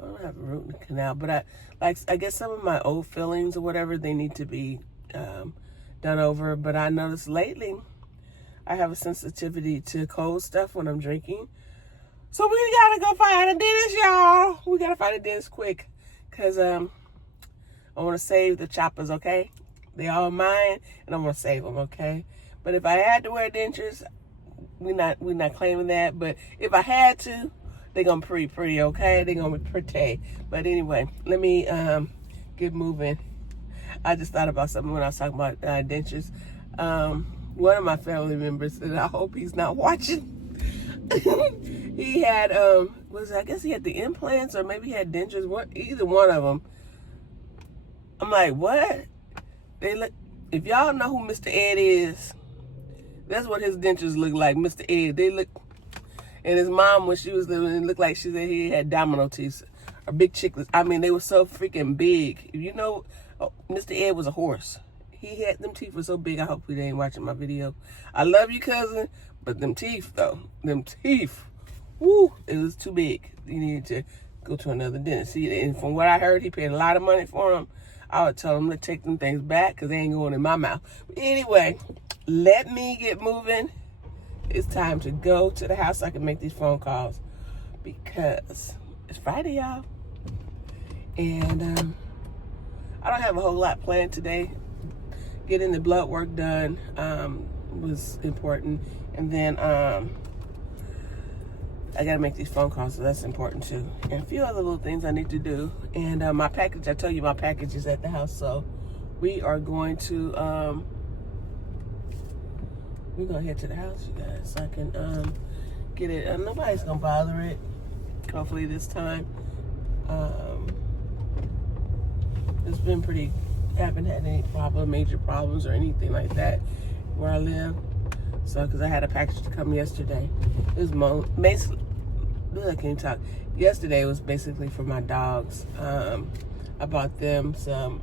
don't have a root canal, but I guess some of my old fillings or whatever, they need to be done over. But I noticed lately I have a sensitivity to cold stuff when I'm drinking, so we gotta go find a dentist, y'all. We gotta find a dentist quick because I want to save the choppers, okay? They all mine, and I'm gonna save them, okay? But if I had to wear dentures, we're not claiming that, but if I had to, they're gonna be pretty, okay? They're gonna be pretty. But anyway, let me get moving. I just thought about something when I was talking about dentures. One of my family members, and I hope he's not watching, he had I guess he had the implants or maybe he had dentures, either one of them. I'm like, what? They look, if y'all know who Mr. Ed is, that's what his dentures look like, Mr. Ed. They look, and his mom, when she was living, it looked like she said he had domino teeth or big chiclets. I mean, they were so freaking big. You know, Mr. Ed was a horse. He had, them teeth were so big. I hope he ain't watching my video. I love you, cousin, but them teeth, though, them teeth, woo, it was too big. You needed to go to another dentist. See, and from what I heard, he paid a lot of money for them. I would tell him to take them things back because they ain't going in my mouth. But anyway, let me get moving. It's time to go to the house so I can make these phone calls because It's Friday, y'all. And I don't have a whole lot planned today. Getting the blood work done was important. And then I gotta make these phone calls, so that's important too. And a few other little things I need to do. And my package, I told you my package is at the house, so we are going to we're gonna head to the house, you guys, so I can get it. Nobody's gonna bother it, hopefully this time. It's been pretty, haven't had any major problems or anything like that where I live. So, because I had a package to come yesterday. It was basically, I can't talk. Yesterday was basically for my dogs. I bought them some,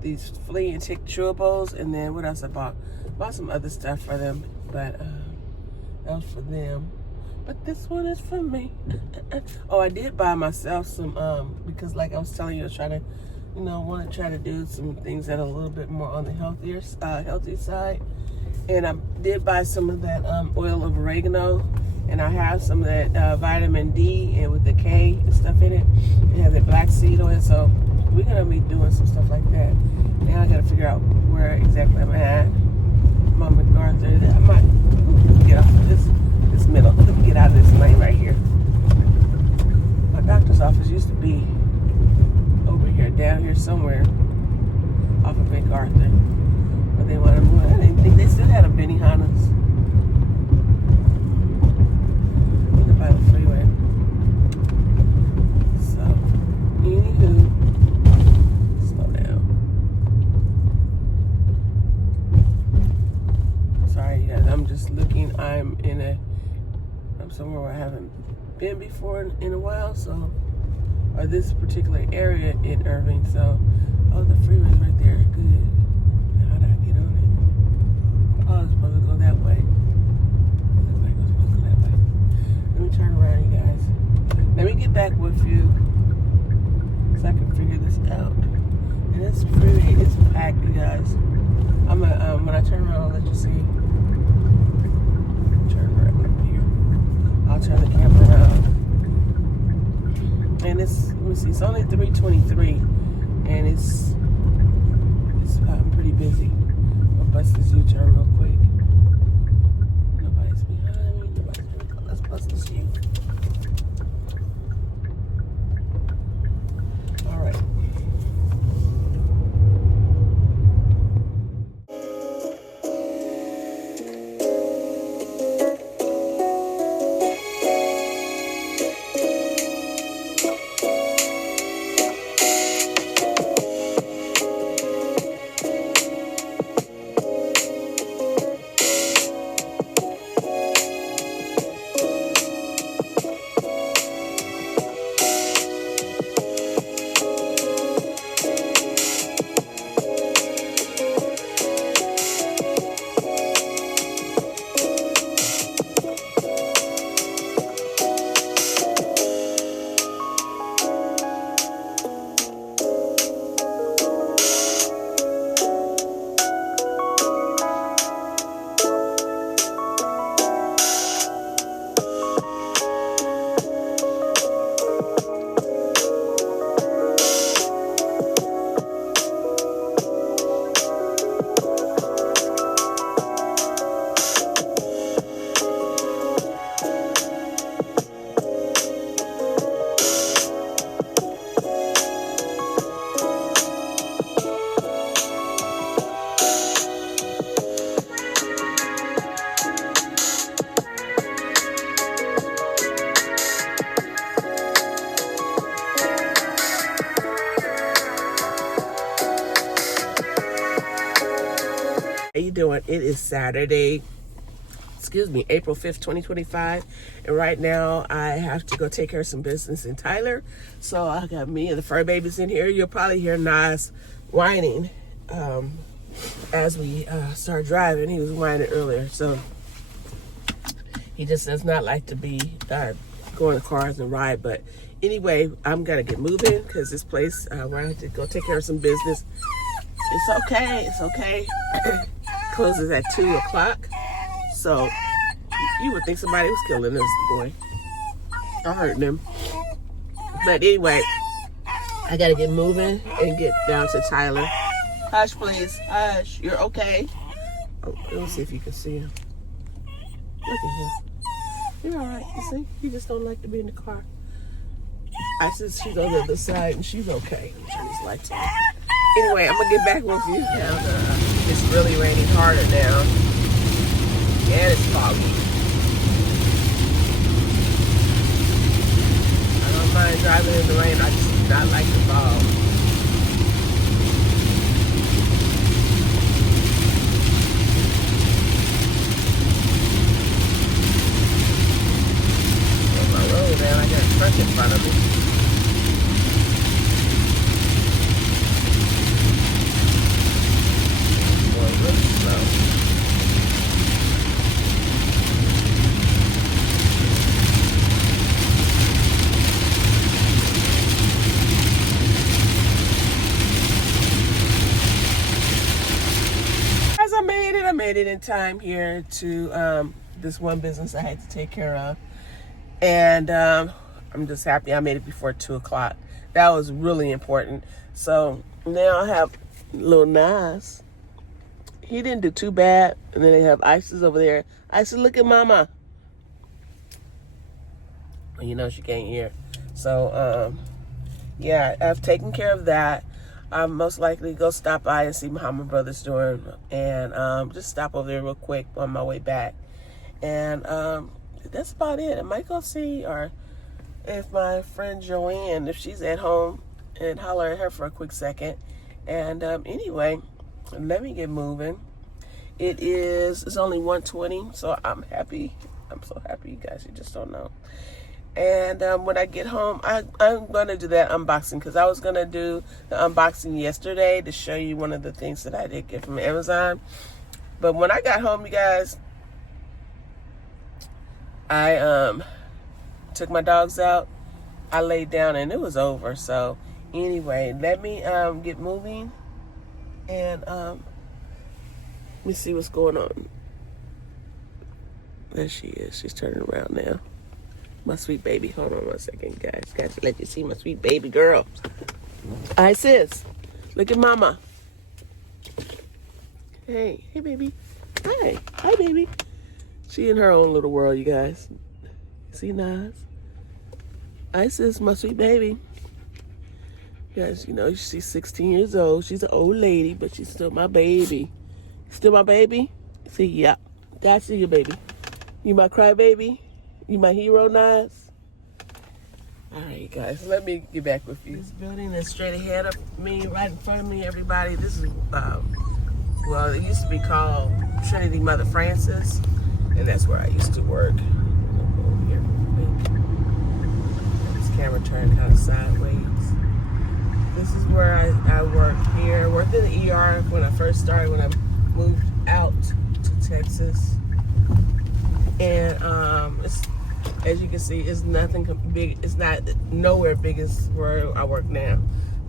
these flea and tick chewables, and then what else I bought? Bought some other stuff for them, but that was for them. But this one is for me. Oh, I did buy myself some, because like I was telling you, I was trying to, want to try to do some things that are a little bit more on the healthy side. And I did buy some of that oil of oregano, and I have some of that vitamin D and with the K and stuff in it. It has a black seed oil, so we're gonna be doing some stuff like that. Now I gotta figure out where exactly I'm at. I'm on MacArthur. I might get off of this middle. Let me get out of this lane right here. My doctor's office used to be over here, down here somewhere, off of MacArthur. But they want to move. I didn't think they still had a Benihana's. Look by the freeway. So, anywho, slow down. Sorry, you guys. I'm just looking. I'm somewhere where I haven't been before in a while. So, or this particular area in Irving. So, oh, the freeway's right there. Good. How did I get on it? Oh, it's supposed to go that way. Looks like it's supposed to go that way. Let me turn around, you guys. Let me get back with you so I can figure this out. And this freeway is packed, you guys. I'm gonna, when I turn around, I'll let you see. Turn right up here. I'll turn the camera around. And it's, let me see, it's only 3:23, and it's pretty busy. I'll bust this U-turn real quick. Nobody's behind me. Nobody's behind me. Let's bust this U. All right. How you doing? It is Saturday, April 5th, 2025. And right now I have to go take care of some business in Tyler. So I got me and the fur babies in here. You'll probably hear Nas whining as we start driving. He was whining earlier. So he just does not like to be go in the cars and ride. But anyway, I'm going to get moving because this place where I have to go take care of some business, it's okay. It's okay. Closes at 2 o'clock. So you would think somebody was killing this boy. I heard them. But anyway, I gotta get moving and get down to Tyler. Hush, please. Hush. You're okay. Oh, let me see if you can see him. Look at him. You're all right. You see? He just don't like to be in the car. I said she's on the other side and she's okay. Turn these lights on. Anyway, I'm gonna get back with you. It's really raining harder now. And it's foggy. I don't mind driving in the rain. I just do not like the fog. On my road, man, I got a truck in front of me. Really slow. As I made it in time here to this one business I had to take care of, and I'm just happy I made it before 2 o'clock. That was really important. So now I have little Nas. He didn't do too bad. And then they have Isis over there. Isis, look at mama. Well, you know she can't hear. So, yeah, I've taken care of that. I'll most likely go stop by and see how my brother's doing. And just stop over there real quick on my way back. And that's about it. I might go see, or if my friend Joanne, if she's at home, and holler at her for a quick second. And anyway, let me get moving. It's only 1:20, so I'm happy. I'm so happy, you guys. You just don't know. And when I get home, I'm going to do that unboxing, because I was going to do the unboxing yesterday to show you one of the things that I did get from Amazon. But when I got home, you guys, I took my dogs out. I laid down and it was over. So anyway, let me get moving, and let me see what's going on. There she is. She's turning around now. My sweet baby. Hold on one second, guys. Got to let you see my sweet baby girl. Hi, sis. Look at mama. Hey. Hey, baby. Hi. Hi, baby. She in her own little world, you guys. See Nas? Hi, sis. My sweet baby. Guys, you know, she's 16 years old. She's an old lady, but she's still my baby. Still my baby? See, yeah. God, see you, baby. You my cry baby? You my hero, Nas? All right, guys, let me get back with you. This building is straight ahead of me, right in front of me, everybody. This is, well, it used to be called Trinity Mother Francis, and that's where I used to work. Over here. This camera turned kind of sideways. This is where I work here. I worked in the ER when I first started, when I moved out to Texas. And it's, as you can see, it's nothing big. It's not nowhere big as where I work now.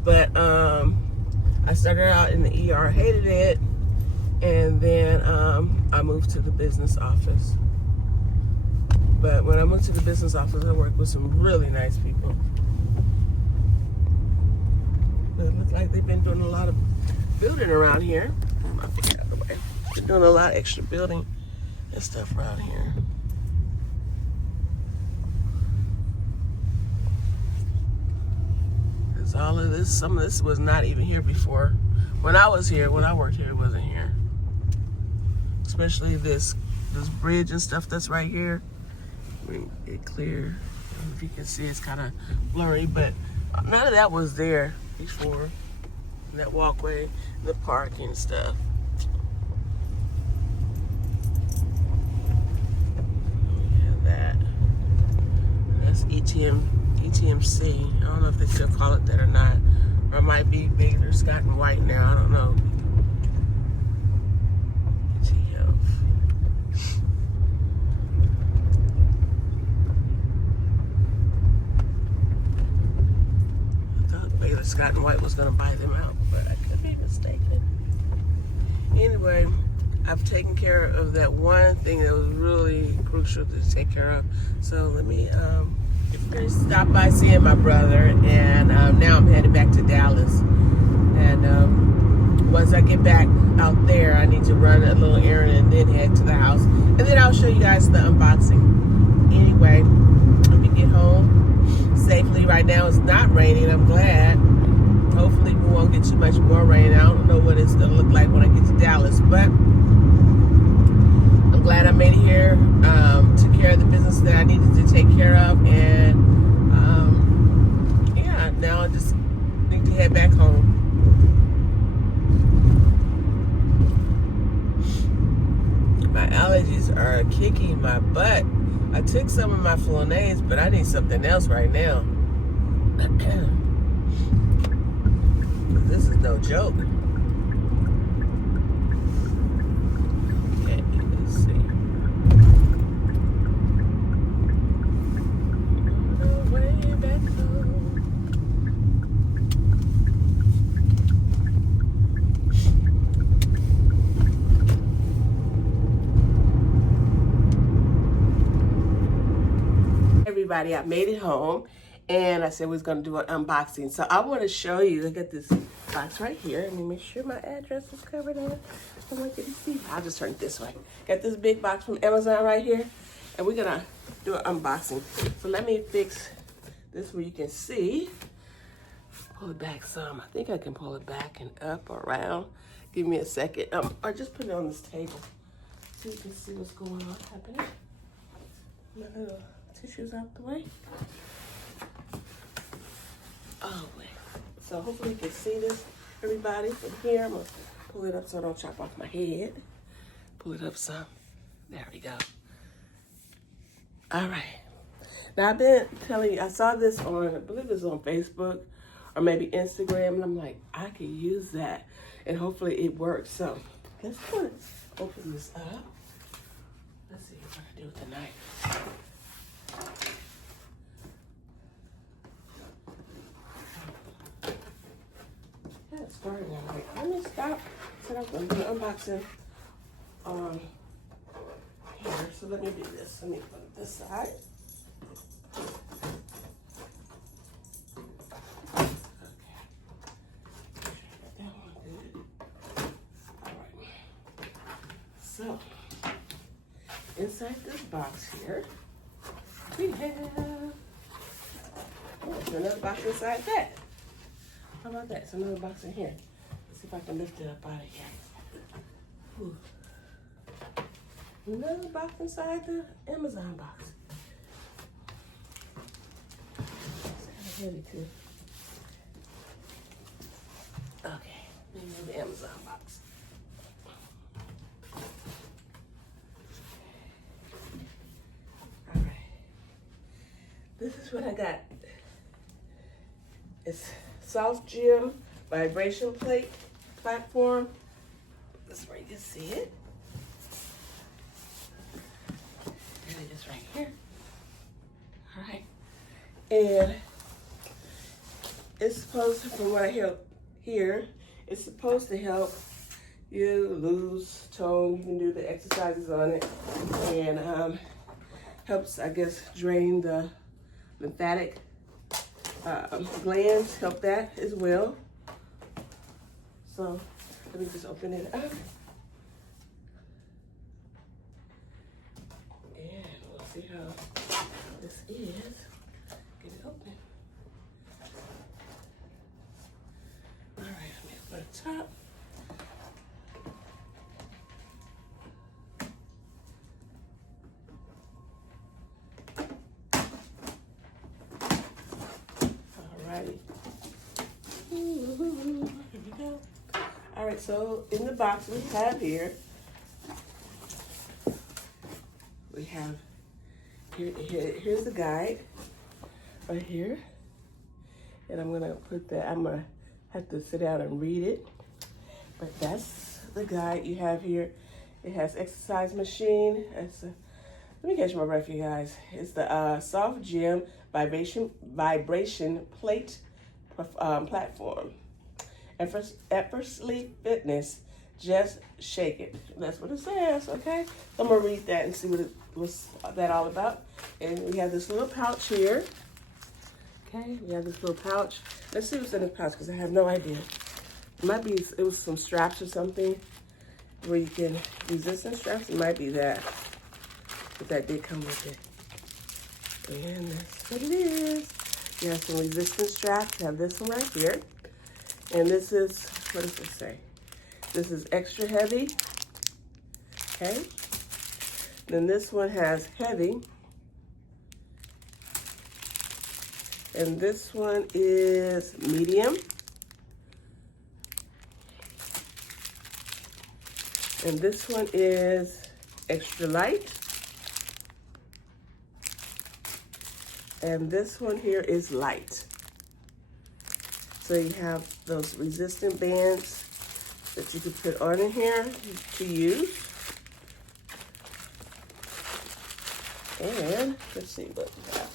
But I started out in the ER, hated it, and then I moved to the business office. But when I moved to the business office, I worked with some really nice people. It looks like they've been doing a lot of building around here. I think out of the way. They're doing a lot of extra building and stuff around here. There's all of this. Some of this was not even here before. When I was here, when I worked here, it wasn't here. Especially this bridge and stuff that's right here. I mean, it clear. If you can see, it's kind of blurry, but none of that was there before. That walkway, the parking and stuff. That's ETMC. I don't know if they still call it that or not. Or it might be Baylor Scott and White now. I don't know. ETF. I thought Baylor Scott and White was going to buy them out, but I could be mistaken. Anyway, I've taken care of that one thing that was really crucial to take care of. So let me Just stopped by seeing my brother, and now I'm headed back to Dallas. And once I get back out there, I need to run a little errand and then head to the house. And then I'll show you guys the unboxing. Anyway, let me get home safely. Right now it's not raining, I'm glad. Hopefully we won't get too much more rain. I don't know what it's gonna look like when I get to Dallas, but I'm glad I made it here. Took care of the business that I needed to take care of, and yeah, now I just need to head back home. My allergies are kicking my butt. I took some of my Flonase, but I need something else right now. This is no joke. Okay, let's see. On the way back home. Everybody, I made it home, and I said we was gonna do an unboxing. So I want to show you. Look at this box right here. Let me make sure my address is covered in. I want you to see. I'll just turn it this way. Got this big box from Amazon right here, and we're gonna do an unboxing. So let me fix this where you can see. Pull it back some. I think I can pull it back and up or around. Give me a second. Or just put it on this table so you can see what's going on happening. My little tissues out the way. Oh, wait. So hopefully you can see this, everybody, from here. I'm going to pull it up so I don't chop off my head. Pull it up some. There we go. All right. Now, I've been telling you, I saw this on, I believe it was on Facebook or maybe Instagram, and I'm like, I could use that, and hopefully it works. So let's open this up. Let's see what I can do with the knife. That's starting now. Wait, let me stop. So I'm going to do an unboxing here. So let me do this. Let me put it this side. Okay. That one good. All right. So inside this box here, we have another box inside that. How about that? It's another box in here. Let's see if I can lift it up out of here. Whew. Another box inside the Amazon box. It's kind of heavy too. Okay, maybe the Amazon box. All right. This is what I got. It's Soft Gem Vibration Plate Platform. This is where you can see it. And it is right here. All right. And it's supposed to, from what I hear, it's supposed to help you lose tone. You can do the exercises on it. And helps, I guess, drain the lymphatic glands, help that as well. So let me just open it up. And we'll see how this is. Get it open. All right, let me open the top. Here we go. All right, so in the box we have here, we have, here's the guide right here. And I'm gonna put that, I'm gonna have to sit down and read it. But that's the guide you have here. It has exercise machine. Let me catch my breath, you guys. It's the Soft Gem Vibration Plate platform. Effortlessly fitness, just shake it. That's what it says, okay? So I'm gonna read that and see what's that all about. And we have this little pouch here. Okay, we have this little pouch. Let's see what's in the pouch because I have no idea. It might be, it was some straps or something where you can, resistance straps, it might be that. But that did come with it. And that's what it is. You have some resistance straps. You have this one right here. And this is, what does this say? This is extra heavy. Okay. Then this one has heavy. And this one is medium. And this one is extra light. And this one here is light. So you have those resistant bands that you can put on in here to use. And let's see what we have.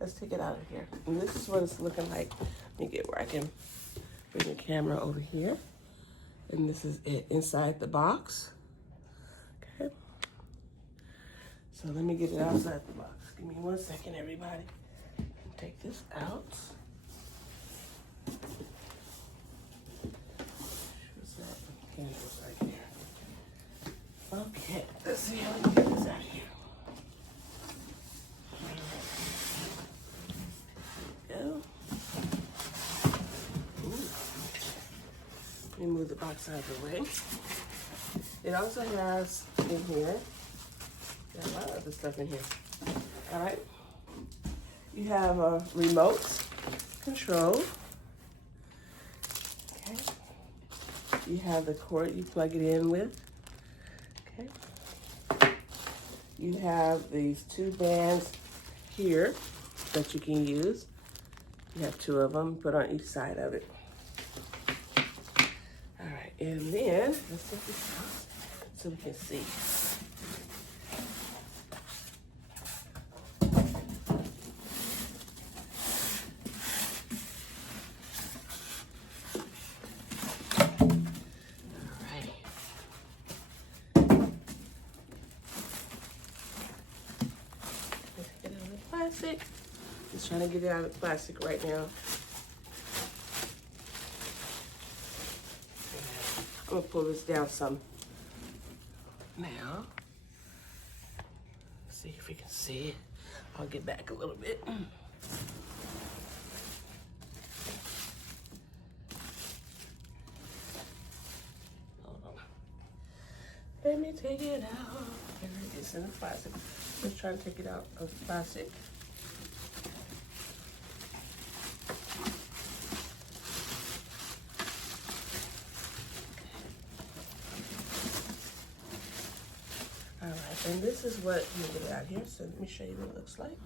Let's take it out of here. And this is what it's looking like. Let me get where I can bring the camera over here. And this is it inside the box. Okay. So let me get it outside the box. Give me 1 second, everybody. Take this out. What's that? Candles right here. Okay, let's see how we can get this out of here. There we go. Let me move the box out of the way. It also has in here, got a lot of other stuff in here. All right. You have a remote control. Okay. You have the cord you plug it in with. Okay. You have these 2 bands here that you can use. You have 2 of them, put on each side of it. All right, and then let's take this out so we can see. Plastic. Just trying to get it out of the plastic right now. I'm gonna pull this down some now. See if we can see it. I'll get back a little bit. Hold on. Let me take it out. It's in the plastic. Let's try to take it out of the plastic. All right, and this is what, let me get it out here, so let me show you what it looks like.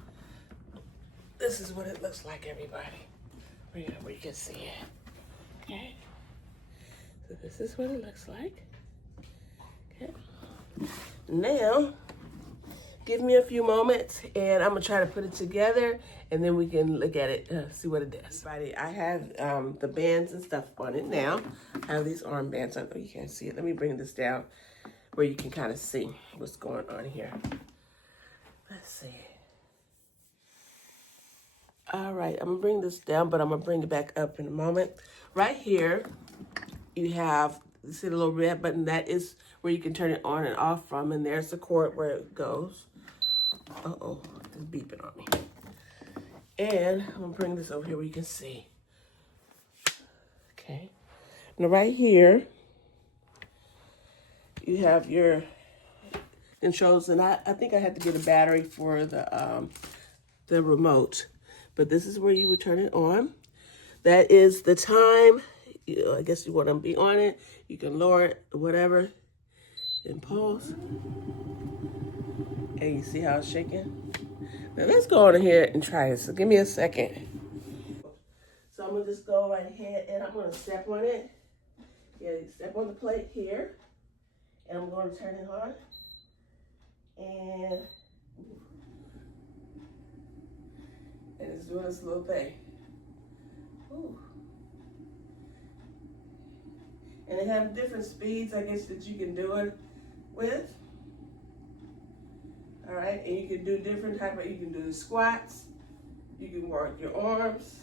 This is what it looks like, everybody. Where you can see it. Okay. So this is what it looks like. Okay. Now, give me a few moments and I'm gonna try to put it together and then we can look at it, see what it does. Everybody, I have the bands and stuff on it now. I have these armbands. I know you can't see it. Let me bring this down where you can kind of see what's going on here. Let's see. All right, I'm gonna bring this down, but I'm gonna bring it back up in a moment. Right here, you have, you see the little red button? That is where you can turn it on and off from, and there's the cord where it goes. Uh-oh, it's beeping on me. And I'm gonna bring this over here where you can see. Okay. Now right here, you have your controls, and I think I had to get a battery for the remote, but this is where you would turn it on. That is the time. I guess you want to be on it. You can lower it, whatever, and pause. And you see how it's shaking? Now let's go on ahead and try it. So give me a second. So I'm gonna just go right ahead and I'm gonna step on it. Yeah, step on the plate here. And I'm going to turn it on. And it's doing this little thing. Ooh. And they have different speeds, I guess, that you can do it with. All All right, and you can do different type of, you can do the squats, you can work your arms.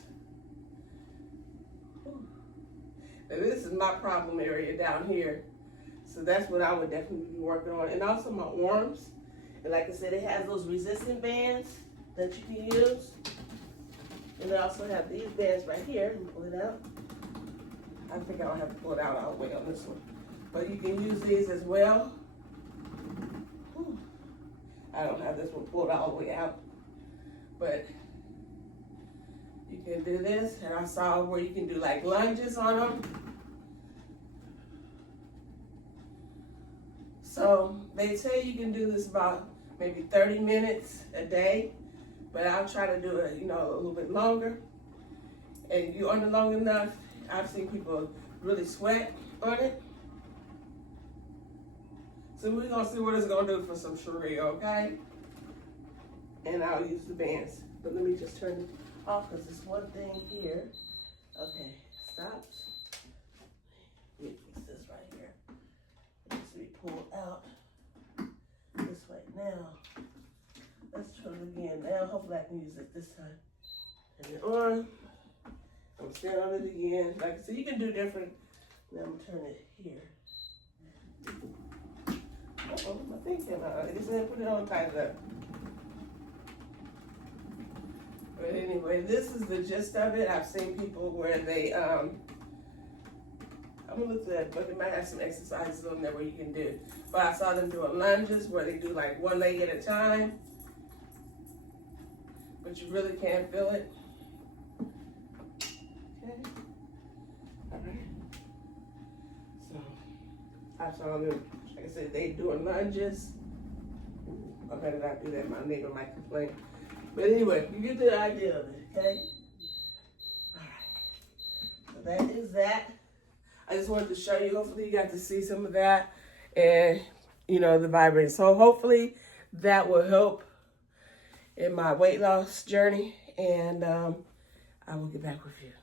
Now this is my problem area down here. So that's what I would definitely be working on. And also my arms. And like I said, it has those resistant bands that you can use. And they also have these bands right here. Pull it out. I think I don't have to pull it out all the way on this one. But you can use these as well. Whew. I don't have this one pulled all the way out. But you can do this. And I saw where you can do like lunges on them. So they say you can do this about maybe 30 minutes a day, but I'll try to do it, a little bit longer. And you on it long enough, I've seen people really sweat on it. So we're gonna see what it's gonna do for some Sherri, okay? And I'll use the bands. But let me just turn it off because there's one thing here. Okay, stops. Let me fix this right here. It needs to be pulled out this way. Now, let's try it again. Now, hopefully I can use it this time. Turn it on. I'm gonna stand on it again. Like I said, you can do different. Now I'm gonna turn it here. Uh-oh, my thing came out. I just didn't put it on tight enough. But anyway, this is the gist of it. I've seen people where they, I'm gonna look at that, but they might have some exercises on there where you can do. But I saw them doing lunges where they do like one leg at a time. But you really can't feel it. Okay. All right. So I saw them, like I said, they doing lunges. I better not do that. My neighbor might complain. But anyway, you get the idea of it, okay? All right. So that is that. I just wanted to show you. Hopefully you got to see some of that and, the vibrating. So hopefully that will help in my weight loss journey. And I will get back with you.